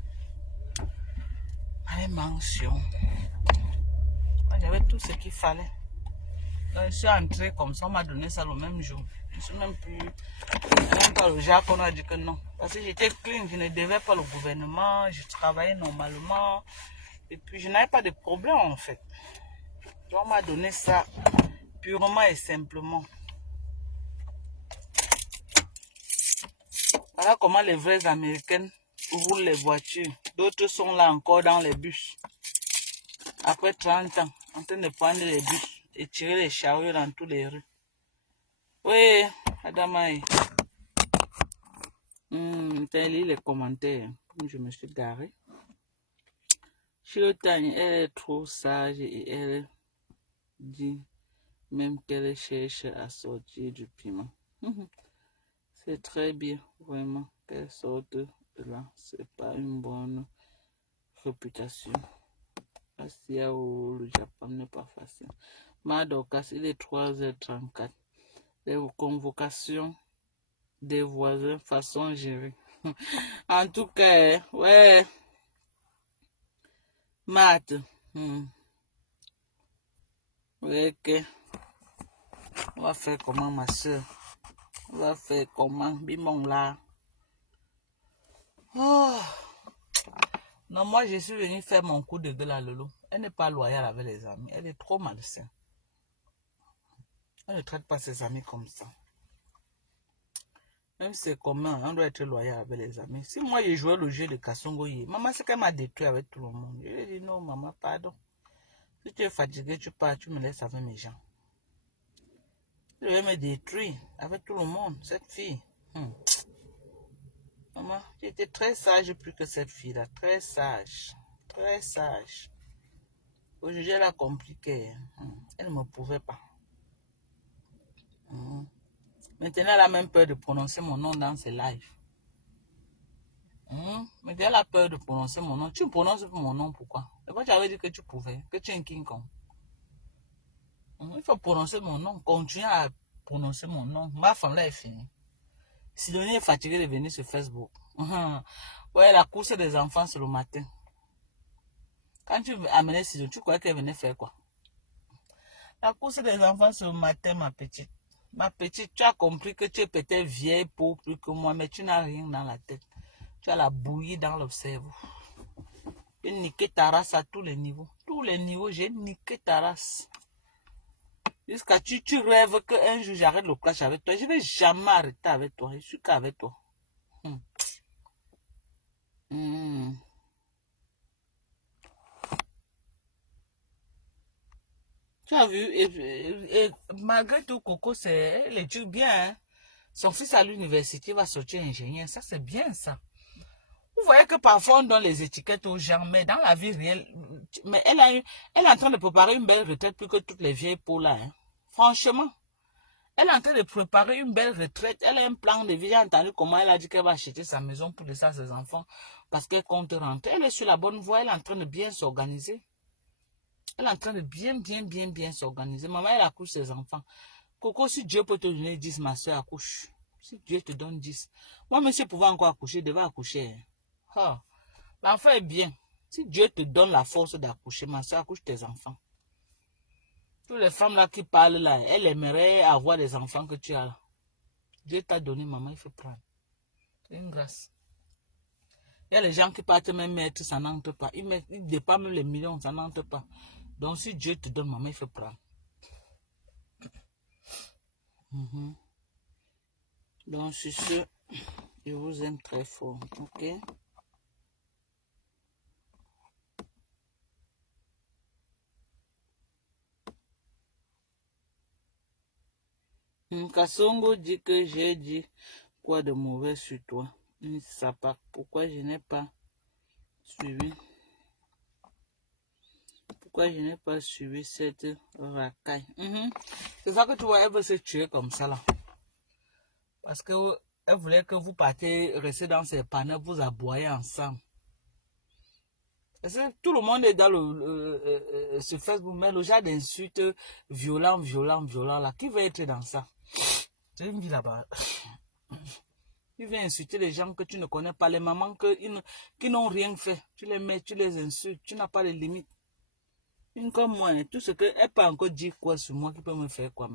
Avec mention. J'avais tout ce qu'il fallait. Donc, je suis entré comme ça, on m'a donné ça le même jour. Je ne suis même pas le genre qu'on a dit que non. Parce que j'étais clean, je ne devais pas le gouvernement, je travaillais normalement. Et puis, je n'avais pas de problème en fait. Donc, on m'a donné ça purement et simplement. Voilà comment les vraies Américaines roulent les voitures. D'autres sont là encore dans les bus. Après 30 ans, en train de prendre les bus et tirer les chariots dans tous les rues. Oui, Adamaï. T'as lu les commentaires. Je me suis garée. Chilotane, elle est trop sage et elle dit même qu'elle cherche à sortir du piment. C'est très bien, vraiment, qu'elle sorte de là. C'est pas une bonne réputation. Le Japon n'est pas facile. Madokas, il est 3h34. Les convocations des voisins, façon gérée. En tout cas, ouais. Matt. Ouais, ok. On va faire comment, ma soeur? On va faire comment? Bimon là. Oh. Non, moi, je suis venue faire mon coup de gueule à Lolo. Elle n'est pas loyale avec les amis. Elle est trop malsaine. Elle ne traite pas ses amis comme ça. Même si c'est commun, on doit être loyal avec les amis. Si moi, je jouais le jeu de Kassongo, maman, c'est qu'elle m'a détruit avec tout le monde. Je lui ai dit, non, maman, pardon. Si tu es fatigué, tu pars, tu me laisses avec mes gens. Je vais me détruire avec tout le monde, cette fille. Maman, tu étais très sage plus que cette fille-là. Très sage. Très sage. Aujourd'hui, elle a compliqué. Elle ne me pouvait pas. Maintenant, elle a même peur de prononcer mon nom dans ses lives. Maintenant, elle a peur de prononcer mon nom. Tu me prononces mon nom, pourquoi? D'abord, tu avais dit que tu pouvais, que tu es un King Kong. Il faut prononcer mon nom. Continue à prononcer mon nom. Ma femme là est finie. Sidonie est fatiguée de venir sur Facebook. Ouais, la course des enfants, c'est le matin. Quand tu amenais Sidonie, tu croyais qu'elle venait faire quoi? La course des enfants, c'est le matin, ma petite. Ma petite, tu as compris que tu es peut-être vieille pour plus que moi, mais tu n'as rien dans la tête. Tu as la bouillie dans le cerveau. J'ai niqué ta race à tous les niveaux. Tous les niveaux, j'ai niqué ta race. Jusqu'à tu rêves qu'un jour j'arrête le clash avec toi. Je ne vais jamais arrêter avec toi. Je suis qu'avec toi. Tu as vu, et malgré tout, Coco, elle étudie bien. Hein? Son fils à l'université va sortir ingénieur. Ça, c'est bien ça. Vous voyez que parfois on donne les étiquettes aux gens, mais dans la vie réelle, mais elle est en train de préparer une belle retraite plus que toutes les vieilles pour là. Hein. Franchement, elle est en train de préparer une belle retraite. Elle a un plan de vie. J'ai entendu comment elle a dit qu'elle va acheter sa maison pour laisser à ses enfants parce qu'elle compte rentrer. Elle est sur la bonne voie. Elle est en train de bien s'organiser. Elle est en train de bien s'organiser. Maman, elle accouche ses enfants. Coco, si Dieu peut te donner 10, ma soeur accouche. Si Dieu te donne 10. Moi, monsieur pouvait encore accoucher, devait accoucher. Oh, l'enfant est bien. Si Dieu te donne la force d'accoucher, ma soeur, accouche tes enfants. Toutes les femmes là qui parlent là, elles aimeraient avoir les enfants que tu as là. Dieu t'a donné, maman, il faut prendre. C'est une grâce. Il y a les gens qui partent même mettre, ça n'entre pas. Ils dépassent même les millions, ça n'entre pas. Donc si Dieu te donne, maman, il faut prendre. Donc sur ce, je vous aime très fort, ok? Kassongo dit que j'ai dit quoi de mauvais sur toi. Ça part. Pourquoi je n'ai pas suivi? Pourquoi je n'ai pas suivi cette racaille? C'est ça que tu vois, elle veut se tuer comme ça là. Parce que elle voulait que vous partiez rester dans ses panneaux, vous aboyer ensemble. Tout le monde est dans sur Facebook, mais le genre d'insultes violents là, qui veut être dans ça? C'est une vie là-bas. Tu viens insulter les gens que tu ne connais pas, les mamans qui n'ont rien fait. Tu les mets, tu les insultes, tu n'as pas de limite. Une comme moi, tout ce qu'elle peut encore dire quoi sur moi qui peut me faire quoi.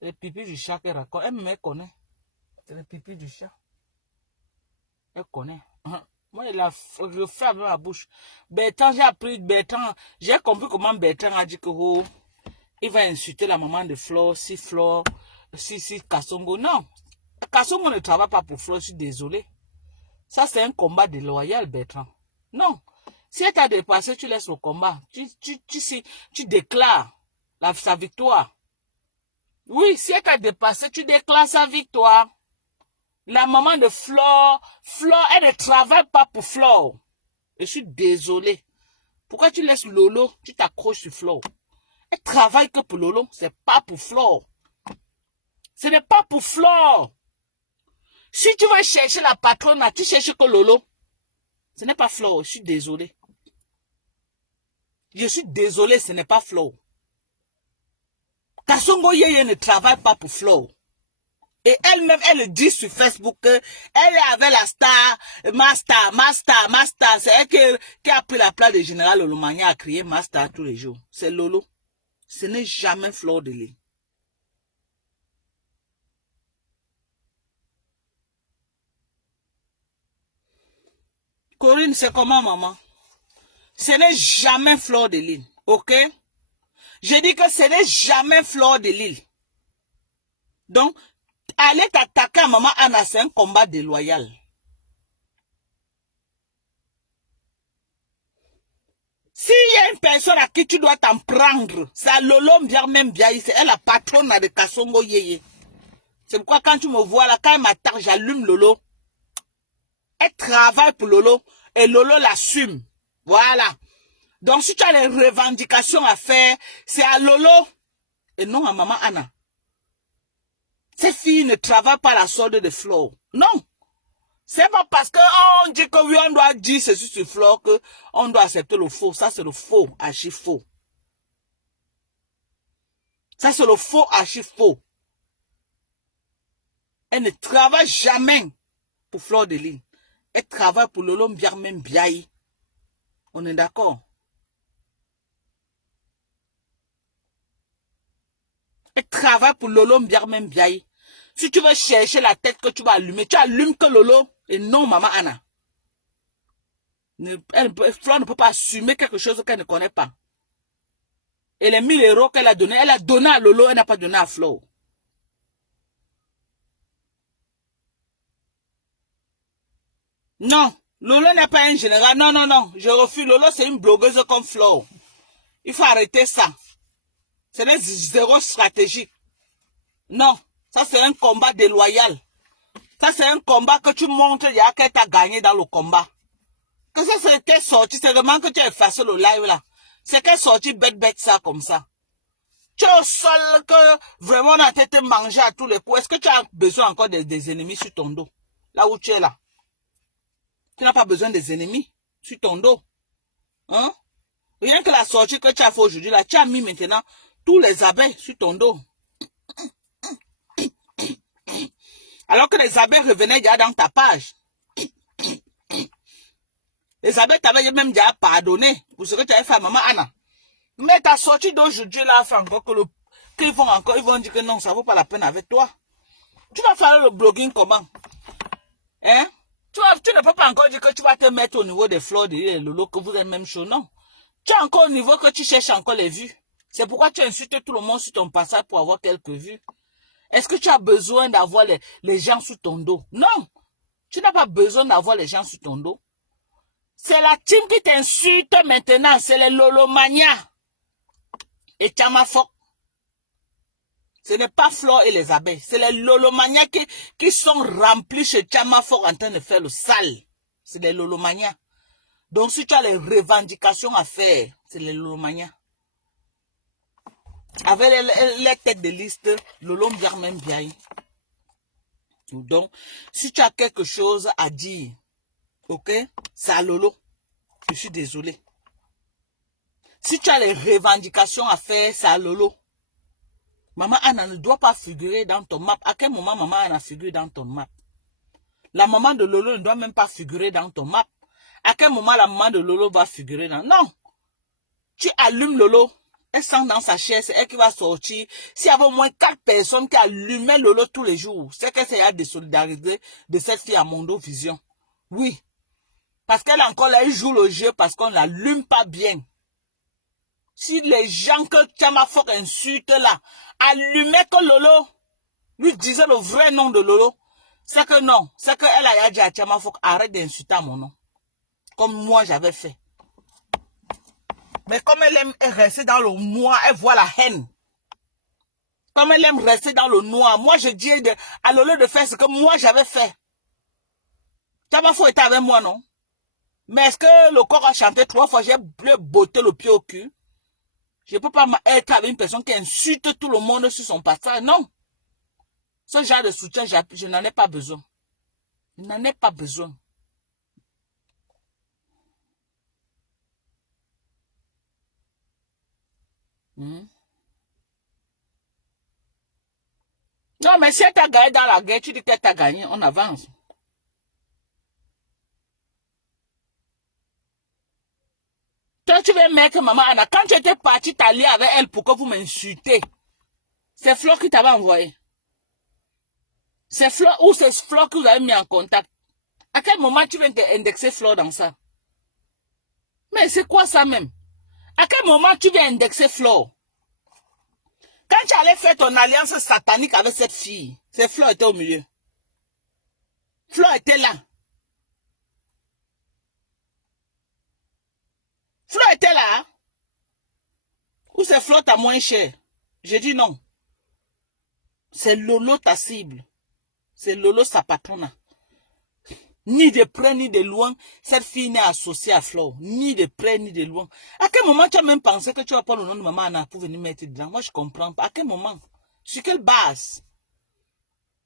Les pipis du chat qu'elle raconte, elle me connaît. C'est les pipis du chat. Elle connaît. Moi, elle a refait avec ma bouche. Bertrand, j'ai appris, Bertrand, j'ai compris comment Bertrand a dit que il va insulter la maman de Flore, si Kassongo. Non, Kassongo ne travaille pas pour Flore, je suis désolé. Ça, c'est un combat déloyal, Bertrand. Non. Si elle t'a dépassé, tu laisses le combat. Tu déclares sa victoire. Oui, si elle t'a dépassé, tu déclares sa victoire. La maman de Flore, elle ne travaille pas pour Flore. Je suis désolée. Pourquoi tu laisses Lolo, tu t'accroches sur Flore? Elle travaille que pour Lolo, c'est pas pour Flore. Ce n'est pas pour Flore. Si tu vas chercher la patronne, tu cherches que Lolo. Ce n'est pas Flore, je suis désolée. Je suis désolée, ce n'est pas Flore. Kasongo Yeye ne travaille pas pour Flore. Et elle-même, elle dit sur Facebook qu'elle est avec la star, Master. C'est elle qui a pris la place de Général Lolomania à crier Master tous les jours. C'est Lolo. Ce n'est jamais Flore de Lille. Corinne, c'est comment, maman? Ce n'est jamais Flore de Lille. Ok? Je dis que ce n'est jamais Flore de Lille. Donc, aller t'attaquer à maman Anna, c'est un combat déloyal. S'il y a une personne à qui tu dois t'en prendre, c'est à Lolo même Biaï, c'est elle la patronne de Kasongo Yeye. C'est pourquoi quand tu me vois là, quand elle m'attaque, j'allume Lolo. Elle travaille pour Lolo et Lolo l'assume. Voilà. Donc si tu as les revendications à faire, c'est à Lolo et non à maman Anna. Ces filles ne travaillent pas à la solde de Flore. Non. C'est pas parce qu'on dit que oui, on doit dire ceci sur Flore qu'on doit accepter le faux. Ça, c'est le faux, archi faux. Ça, c'est le faux, archi faux. Elle ne travaille jamais pour Flore de Lille. Elle travaille pour Lolo même Biaï. On est d'accord? Elle travaille pour Lolo même Biaï. Si tu veux chercher la tête que tu vas allumer, tu allumes que Lolo et non maman Anna. Flore ne peut pas assumer quelque chose qu'elle ne connaît pas. Et les 1000 euros qu'elle a donné à Lolo, elle n'a pas donné à Flore. Non, Lolo n'est pas un général. Non, je refuse. Lolo, c'est une blogueuse comme Flore. Il faut arrêter ça. Ce n'est zéro stratégie. Non, ça c'est un combat déloyal. Ça c'est un combat que tu montres, il y a qu'elle t'a gagné dans le combat. Que ça c'est qu'elle sorti, c'est vraiment que tu as effacé le live là. C'est qu'elle sorti bête ça comme ça. Tu es au sol que vraiment on a été mangé à tous les coups. Est-ce que tu as besoin encore des ennemis sur ton dos? Là où tu es là. Tu n'as pas besoin des ennemis sur ton dos. Hein? Rien que la sortie que tu as fait aujourd'hui là, tu as mis maintenant tous les abeilles sur ton dos. Alors que les abeilles revenaient déjà dans ta page. Les abeilles t'avaient même déjà pardonné pour ce que tu avais fait à maman Anna. Mais ta sortie d'aujourd'hui là fait encore que ils vont dire que non, ça vaut pas la peine avec toi. Tu vas faire le blogging comment? Hein? Tu ne peux pas encore dire que tu vas te mettre au niveau des Flore et Lolo, que vous êtes même chaud, non? Tu es encore au niveau que tu cherches encore les vues. C'est pourquoi tu insultes tout le monde sur ton passage pour avoir quelques vues. Est-ce que tu as besoin d'avoir les gens sous ton dos? Non. Tu n'as pas besoin d'avoir les gens sous ton dos. C'est la team qui t'insulte maintenant. C'est les Lolomania. Et Chamafok. Ce n'est pas Flore et les abeilles. C'est les Lolomania qui sont remplis chez Chamafok en train de faire le sale. C'est les Lolomania. Donc si tu as les revendications à faire, c'est les Lolomania. Avec les têtes de liste, Lolo même bien. Donc, si tu as quelque chose à dire, ok, c'est à Lolo. Je suis désolé. Si tu as les revendications à faire, c'est à Lolo. Maman Anna ne doit pas figurer dans ton map. À quel moment maman Anna figure dans ton map? La maman de Lolo ne doit même pas figurer dans ton map. À quel moment la maman de Lolo va figurer dans... Non. Tu allumes Lolo. Elle sent dans sa chair, c'est elle qui va sortir. S'il y avait au moins 4 personnes qui allumaient Lolo tous les jours, c'est qu'elle s'est désolidarisée de cette fille à Mondo Vision. Oui. Parce qu'elle encore là, elle joue le jeu parce qu'on ne l'allume pas bien. Si les gens que Chamafok insulte là, allumaient que Lolo lui disait le vrai nom de Lolo, c'est que non. C'est qu'elle a dit à Chamafok, arrête d'insulter mon nom. Comme moi j'avais fait. Mais comme elle est restée dans le moi, elle voit la haine. Comme elle aime rester dans le noir. Moi, je dis à Lolo de faire ce que moi j'avais fait. Tu n'as pas été avec moi, non? Mais est-ce que le corps a chanté 3 fois, j'ai botté le pied au cul? Je ne peux pas être avec une personne qui insulte tout le monde sur son passage. Non. Ce genre de soutien, je n'en ai pas besoin. Je n'en ai pas besoin. Non, mais si elle t'a gagné dans la guerre, tu dis qu'elle t'a gagné, on avance. Toi, tu veux mettre maman Anna. Quand tu étais parti t'allier avec elle pour que vous m'insultez, c'est Flo qui t'avait envoyé. C'est Flo ou c'est Flo que vous avez mis en contact. À quel moment tu viens indexer Flo dans ça? Mais c'est quoi ça même? À quel moment tu viens indexer Flo? Quand tu allais faire ton alliance satanique avec cette fille, c'est Flo était au milieu. Flo était là. Flo était là. Ou c'est Flo ta moins cher? J'ai dit non. C'est Lolo ta cible. C'est Lolo sa patronne. Ni de près ni de loin, cette fille n'est associée à Flo. Ni de près ni de loin. À quel moment tu as même pensé que tu vas prendre le nom de maman Anna pour venir mettre dedans? Moi, je comprends pas. À quel moment? Sur quelle base?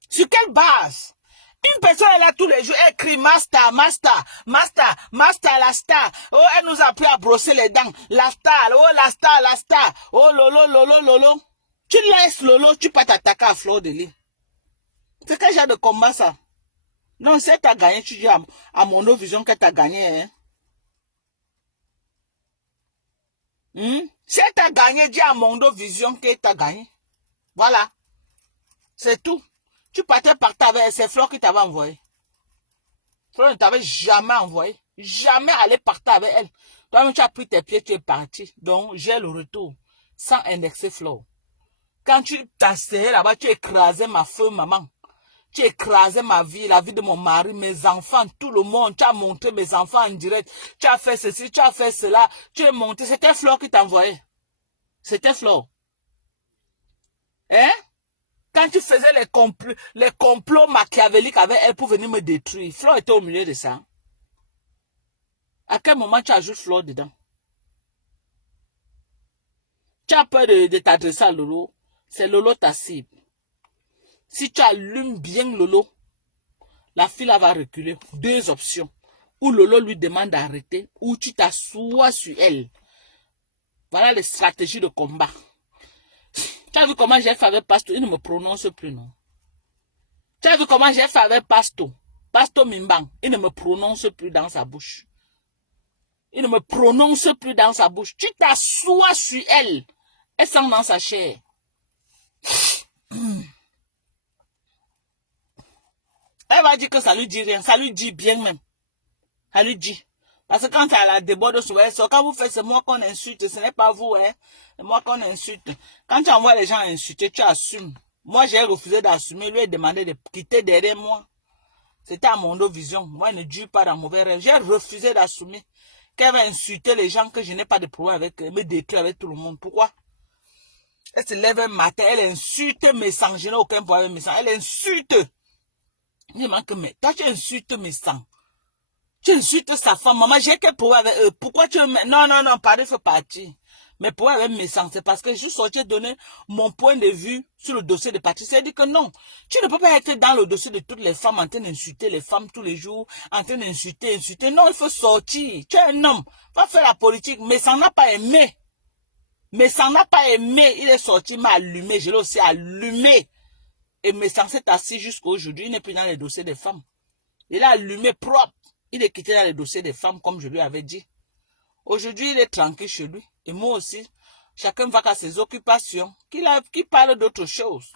Sur quelle base? Une personne est là tous les jours, elle crie Master, Master, Master, Master, la star. Oh, elle nous a appris à brosser les dents. La star, oh, la star, la star. Oh, Lolo, Lolo, Lolo. Tu laisses Lolo, tu peux t'attaquer à Fleur de Lis. C'est quel genre de combat ça? Non, si tu as gagné, tu dis à Mondo Vision que tu as gagné. Hein? Si tu as gagné, dis à Mondo Vision que tu as gagné. Voilà. C'est tout. Tu partais avec c'est Fleur qui t'avait envoyé. Fleur ne t'avait jamais envoyé. Jamais aller partir avec elle. Toi-même, tu as pris tes pieds, tu es parti. Donc, j'ai le retour. Sans indexer Fleur. Quand tu t'asseyais là-bas, tu écrasais ma feu, maman. Tu écrasais ma vie, la vie de mon mari, mes enfants, tout le monde. Tu as montré mes enfants en direct. Tu as fait ceci, tu as fait cela. Tu es monté. C'était Fleur qui t'envoyait. C'était Fleur. Hein? Quand tu faisais les complots machiavéliques avec elle pour venir me détruire, Fleur était au milieu de ça. À quel moment tu ajoutes Fleur dedans? Tu as peur de t'adresser à Lolo. C'est Lolo ta cible. Si tu allumes bien Lolo, la fille là va reculer. 2 options. Ou Lolo lui demande d'arrêter, ou tu t'assois sur elle. Voilà les stratégies de combat. Tu as vu comment j'ai fait avec Pasto? Il ne me prononce plus, non? Tu as vu comment j'ai fait avec Pasto? Pasto Mimbang, il ne me prononce plus dans sa bouche. Il ne me prononce plus dans sa bouche. Tu t'assois sur elle. Elle sent dans sa chair. Elle va dire que ça lui dit rien. Ça lui dit bien même. Ça lui dit. Parce que quand elle a déborde sur elle, quand vous faites, c'est moi qu'on insulte. Ce n'est pas vous, hein. C'est moi qu'on insulte. Quand tu envoies les gens insulter, tu assumes. Moi, j'ai refusé d'assumer. Lui, il a demandé de quitter derrière moi. C'était à Mondo Vision. Moi, il ne dure pas dans mauvais rêve. J'ai refusé d'assumer qu'elle va insulter les gens que je n'ai pas de problème avec, me détruire avec tout le monde. Pourquoi? Elle se lève un matin, elle insulte mes sangs. Je n'ai aucun problème avec mes sangs. Elle insulte. Je manque, mais toi, tu insultes mes sangs. Tu insultes sa femme. Maman, j'ai quel problème avec eux? Pourquoi tu me... Non, non, non, pardon, il faut partir. Mais pourquoi avec mes sangs? C'est parce que je suis sorti donner mon point de vue sur le dossier de Patrice. C'est-à-dire que non, tu ne peux pas être dans le dossier de toutes les femmes en train d'insulter les femmes tous les jours, en train d'insulter. Non, il faut sortir. Tu es un homme. Va faire la politique. Mais ça n'a pas aimé. Mais ça n'a pas aimé. Il est sorti, m'a allumé. Je l'ai aussi allumé. Et mes sangs s'est assis jusqu'à aujourd'hui. Il n'est plus dans les dossiers des femmes. Il a allumé propre. Il est quitté dans les dossiers des femmes, comme je lui avais dit. Aujourd'hui, il est tranquille chez lui. Et moi aussi. Chacun va à ses occupations. Qui parle d'autre chose.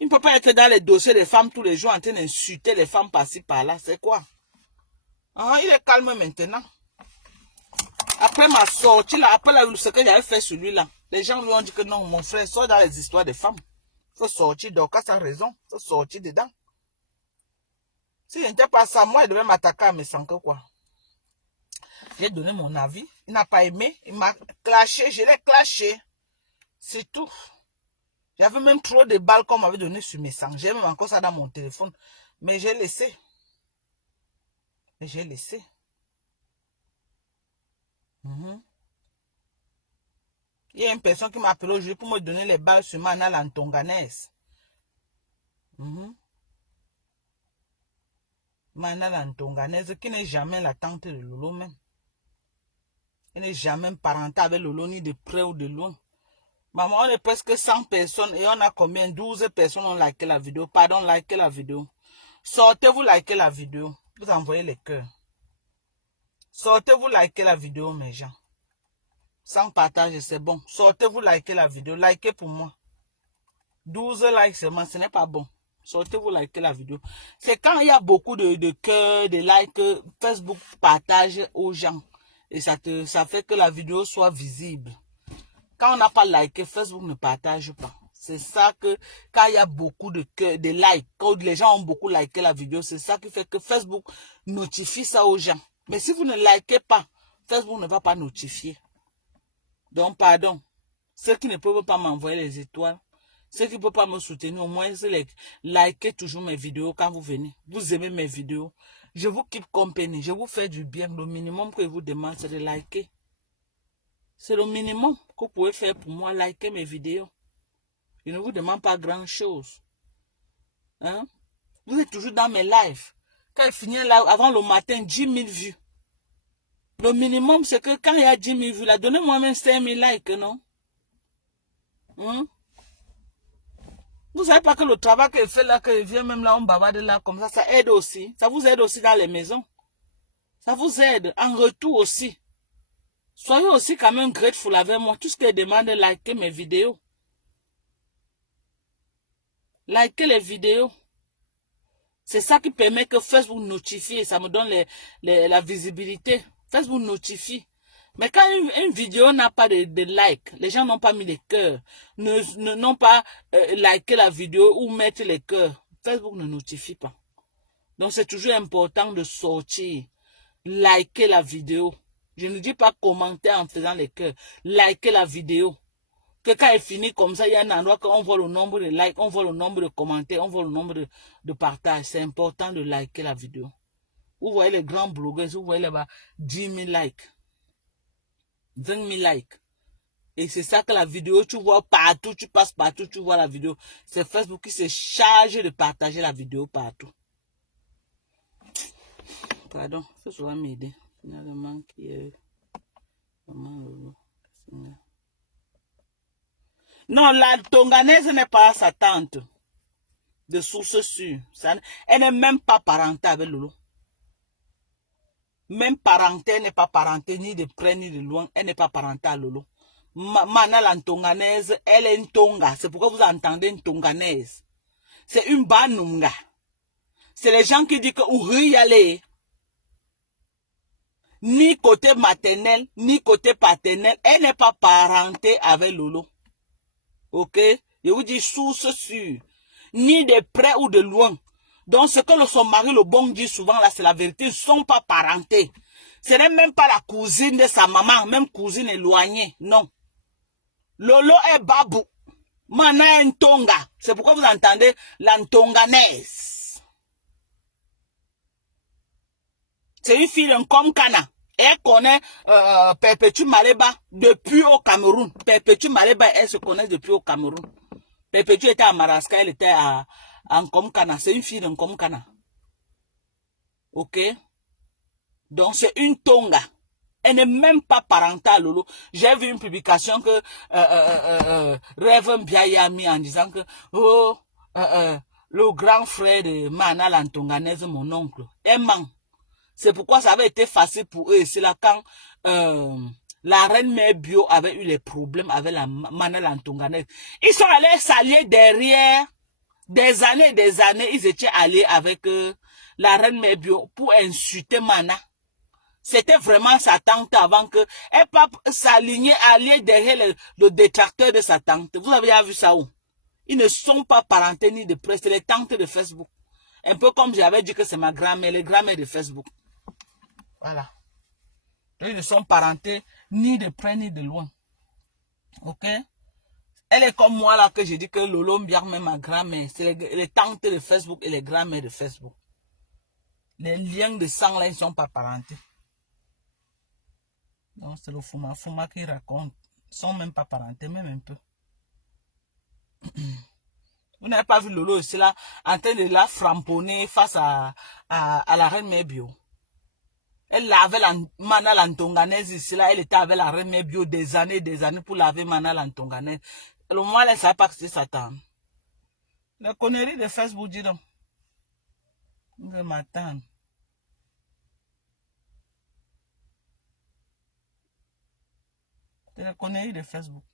Il ne peut pas être dans les dossiers des femmes tous les jours en train d'insulter les femmes par-ci, par-là. C'est quoi? Ah, il est calme maintenant. Après ma sortie, là, après ce que j'avais fait sur lui, là, les gens lui ont dit que non, mon frère, sort dans les histoires des femmes. Il faut sortir. Donc, à sa raison, il faut sortir dedans. Si je n'étais pas ça, moi, il devait m'attaquer à mes sangs, quoi. J'ai donné mon avis. Il n'a pas aimé. Il m'a clashé. Je l'ai clashé. C'est tout. J'avais même trop de balles qu'on m'avait donné sur mes sangs. J'ai même encore ça dans mon téléphone. Mais j'ai laissé. Mais j'ai laissé. Il y a une personne qui m'a appelé aujourd'hui pour me donner les balles sur Mana Lantonganaise. Mana Lantonganaise qui n'est jamais la tante de Lolo même. Elle n'est jamais parenté avec Lolo ni de près ou de loin. Maman, on est presque 100 personnes et on a combien? 12 personnes ont liké la vidéo. Pardon, liké la vidéo. Sortez-vous liker la vidéo. Vous envoyez les cœurs. Sortez-vous liker la vidéo, mes gens. Sans partage, c'est bon. Sortez-vous liker la vidéo. Likez pour moi. 12 likes seulement, ce n'est pas bon. Sortez-vous liker la vidéo. C'est quand il y a beaucoup de cœurs, de likes, Facebook partage aux gens. Et ça fait que la vidéo soit visible. Quand on n'a pas liké, Facebook ne partage pas. C'est ça que, quand il y a beaucoup de likes, quand les gens ont beaucoup liké la vidéo, c'est ça qui fait que Facebook notifie ça aux gens. Mais si vous ne likez pas, Facebook ne va pas notifier. Donc, pardon. Ceux qui ne peuvent pas m'envoyer les étoiles, ceux qui ne peuvent pas me soutenir, au moins, likez toujours mes vidéos quand vous venez. Vous aimez mes vidéos. Je vous keep company. Je vous fais du bien. Le minimum que je vous demande, c'est de liker. C'est le minimum que vous pouvez faire pour moi, liker mes vidéos. Je ne vous demande pas grand-chose. Hein? Vous êtes toujours dans mes lives. Quand il finit là, avant le matin, 10 000 vues. Le minimum, c'est que quand il y a 10 000 vues, là, donnez-moi même 5 000 likes, non? Hein? Vous savez pas que le travail que je fais là, que je viens même là, on bavarde là, comme ça aide aussi. Ça vous aide aussi dans les maisons. Ça vous aide en retour aussi. Soyez aussi quand même grateful avec moi. Tout ce que je demande, likez mes vidéos. Likez les vidéos. C'est ça qui permet que Facebook notifie. Ça me donne la visibilité. Facebook notifie. Mais quand une vidéo n'a pas de like, les gens n'ont pas mis les cœurs, n'ont pas liké la vidéo ou mettre les cœurs, Facebook ne notifie pas. Donc c'est toujours important de sortir, liker la vidéo. Je ne dis pas commenter en faisant les cœurs, liker la vidéo. Que quand elle finit comme ça, il y a un endroit qu'on voit le nombre de likes, on voit le nombre de commentaires, on voit le nombre de partages. C'est important de liker la vidéo. Vous voyez les grands blogueurs, vous voyez là-bas 10 000 likes. 20 000 likes. Et c'est ça que la vidéo, tu vois partout, tu passes partout, tu vois la vidéo. C'est Facebook qui se charge de partager la vidéo partout. Pardon, ça va m'aider. Finalement, qui est... Non, la Tonganaise n'est pas sa tante. De source sûre. Elle n'est même pas parentée avec Lolo. Même parentée, elle n'est pas parentée ni de près ni de loin. Elle n'est pas parentée à Lolo. Mana la Tonganaise, elle est une Tonga. C'est pourquoi vous entendez une Tonganaise. C'est une Banunga. C'est les gens qui disent que Ouri y aller. Ni côté maternel, ni côté paternel. Elle n'est pas parentée avec Lolo. Ok? Je vous dis source sûre. Ni de près ou de loin. Donc ce que son mari le bon dit souvent là, c'est la vérité. Ils ne sont pas parentés. Ce n'est même pas la cousine de sa maman, même cousine éloignée. Non. Lolo est babou. Mana est Tonga. C'est pourquoi vous entendez l'antonganaise. C'est une fille comme Kana. Elle connaît Perpétue Maleba depuis au Cameroun. Perpétue Maleba, elle se connaît depuis au Cameroun. Perpétue était à Maraska, elle était à Nkomkana. C'est une fille de Nkomkana. Ok? Donc c'est une Tonga. Elle n'est même pas parentale, Lolo. J'ai vu une publication que Reverend Biaye a mis en disant que le grand frère de Mana l'Antonganaise, mon oncle, est ment. C'est pourquoi ça avait été facile pour eux. C'est là quand la reine mère Bio avait eu les problèmes avec la Mana l'Antonganaise. Ils sont allés s'allier derrière. Des années, ils étaient allés avec la reine mère Bio pour insulter Mana. C'était vraiment sa tante avant que elle pas s'aligner, aller derrière le détracteur de sa tante. Vous avez vu ça où? Ils ne sont pas parentés ni de près. C'est les tantes de Facebook. Un peu comme j'avais dit que c'est ma grand-mère, les grand-mères de Facebook. Voilà. Ils ne sont parentés ni de près ni de loin. Ok? Elle est comme moi là que j'ai dit que Lolo Mbiar même ma grand-mère. C'est les tantes de Facebook et les grand-mères de Facebook. Les liens de sang là, ils ne sont pas parentés. Donc c'est le Fuma Fuma qui raconte. Ils ne sont même pas parentés, même un peu. Vous n'avez pas vu Lolo aussi là, en train de la framponner face à la reine mère bio. Elle lavait la Mana Lantonganaise ici là, elle était avec la reine mère bio des années pour laver Mana Lantonganaise. Le moins, elle ne savait pas que c'était Satan. La connerie de Facebook, dis donc. Je m'attends. C'est la connerie de Facebook.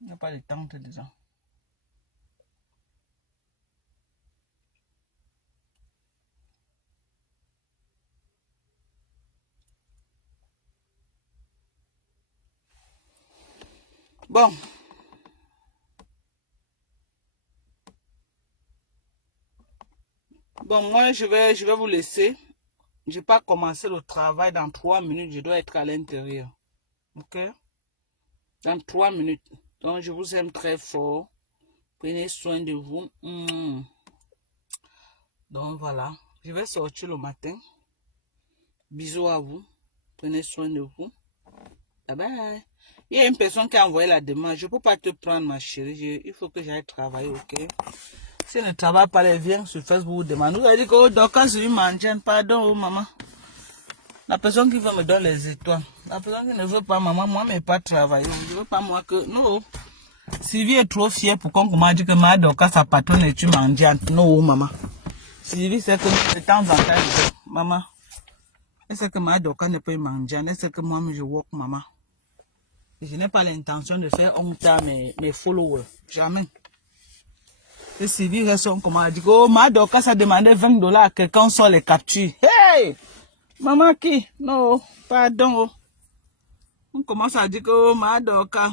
Il n'y a pas de temps de dire. Bon. Bon, moi, je vais vous laisser. Je n'ai pas commencé le travail dans 3 minutes. Je dois être à l'intérieur. Ok? Dans 3 minutes. Donc, je vous aime très fort. Prenez soin de vous. Donc, voilà. Je vais sortir le matin. Bisous à vous. Prenez soin de vous. Bye bye. Il y a une personne qui a envoyé la demande. Je ne peux pas te prendre, ma chérie. Il faut que j'aille travailler, ok? Si elle ne travaille pas, elle vient sur Facebook demander. Vous avez dit que oh, quand je lui mange, pardon, oh, maman. La personne qui veut me donner les étoiles. La personne qui ne veut pas, maman, moi, mais pas travailler. Je ne veux pas, moi, que. Non. Sylvie est trop fière pour qu'on m'a dit que ma doka sa patronne est une mendiante. Non, maman. Sylvie, c'est que de temps en temps, maman. Elle sait que ma doka n'est pas une mendiante. Elle sait que moi, je work, maman. Je n'ai pas l'intention de faire honte à mes followers. Jamais. Et Sylvie reste comme elle dit, oh, ma doka, ça demandait $20 à quelqu'un sur les captures. Hey! Maman qui? Non, pardon. On commence à dire que oh, ma doka.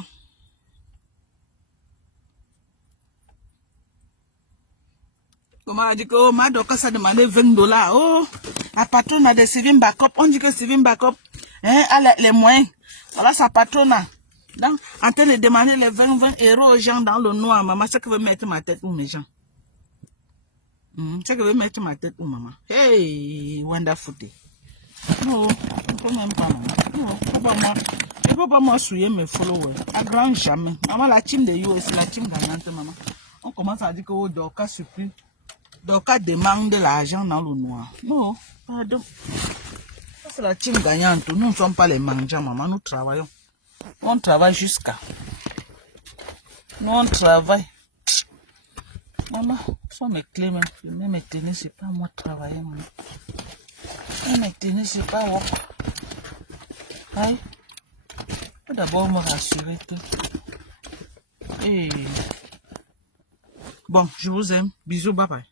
Comment on dit que oh, ma doka, ça demandait $20. Oh, la patronne a des Sylvie Backup. On dit que Sylvie Backup a les moyens. Voilà sa patronne. Donc, en train de demander les 20 euros aux gens dans le noir, maman, c'est que veut mettre ma tête où mes gens. C'est que veut mettre ma tête où, maman. Hey, wonderful. Non, je ne peux même pas, maman. Non, je ne peux pas moi souiller mes followers. À grand jamais. Maman, la team de US, la team gagnante, maman. On commence à dire que oh, Doka supplie. Doka demande de l'argent dans le noir. Non, pardon. C'est la team gagnante. Nous ne sommes pas les mangeants, maman. Nous travaillons. On travaille jusqu'à. Nous, on travaille. Maman, faut mes clés, même mes tennis, c'est pas moi travailler, maman. Mes tennis, c'est pas moi. Aïe. Faut d'abord me rassurer tout. Et... Bon, je vous aime. Bisous, bye bye.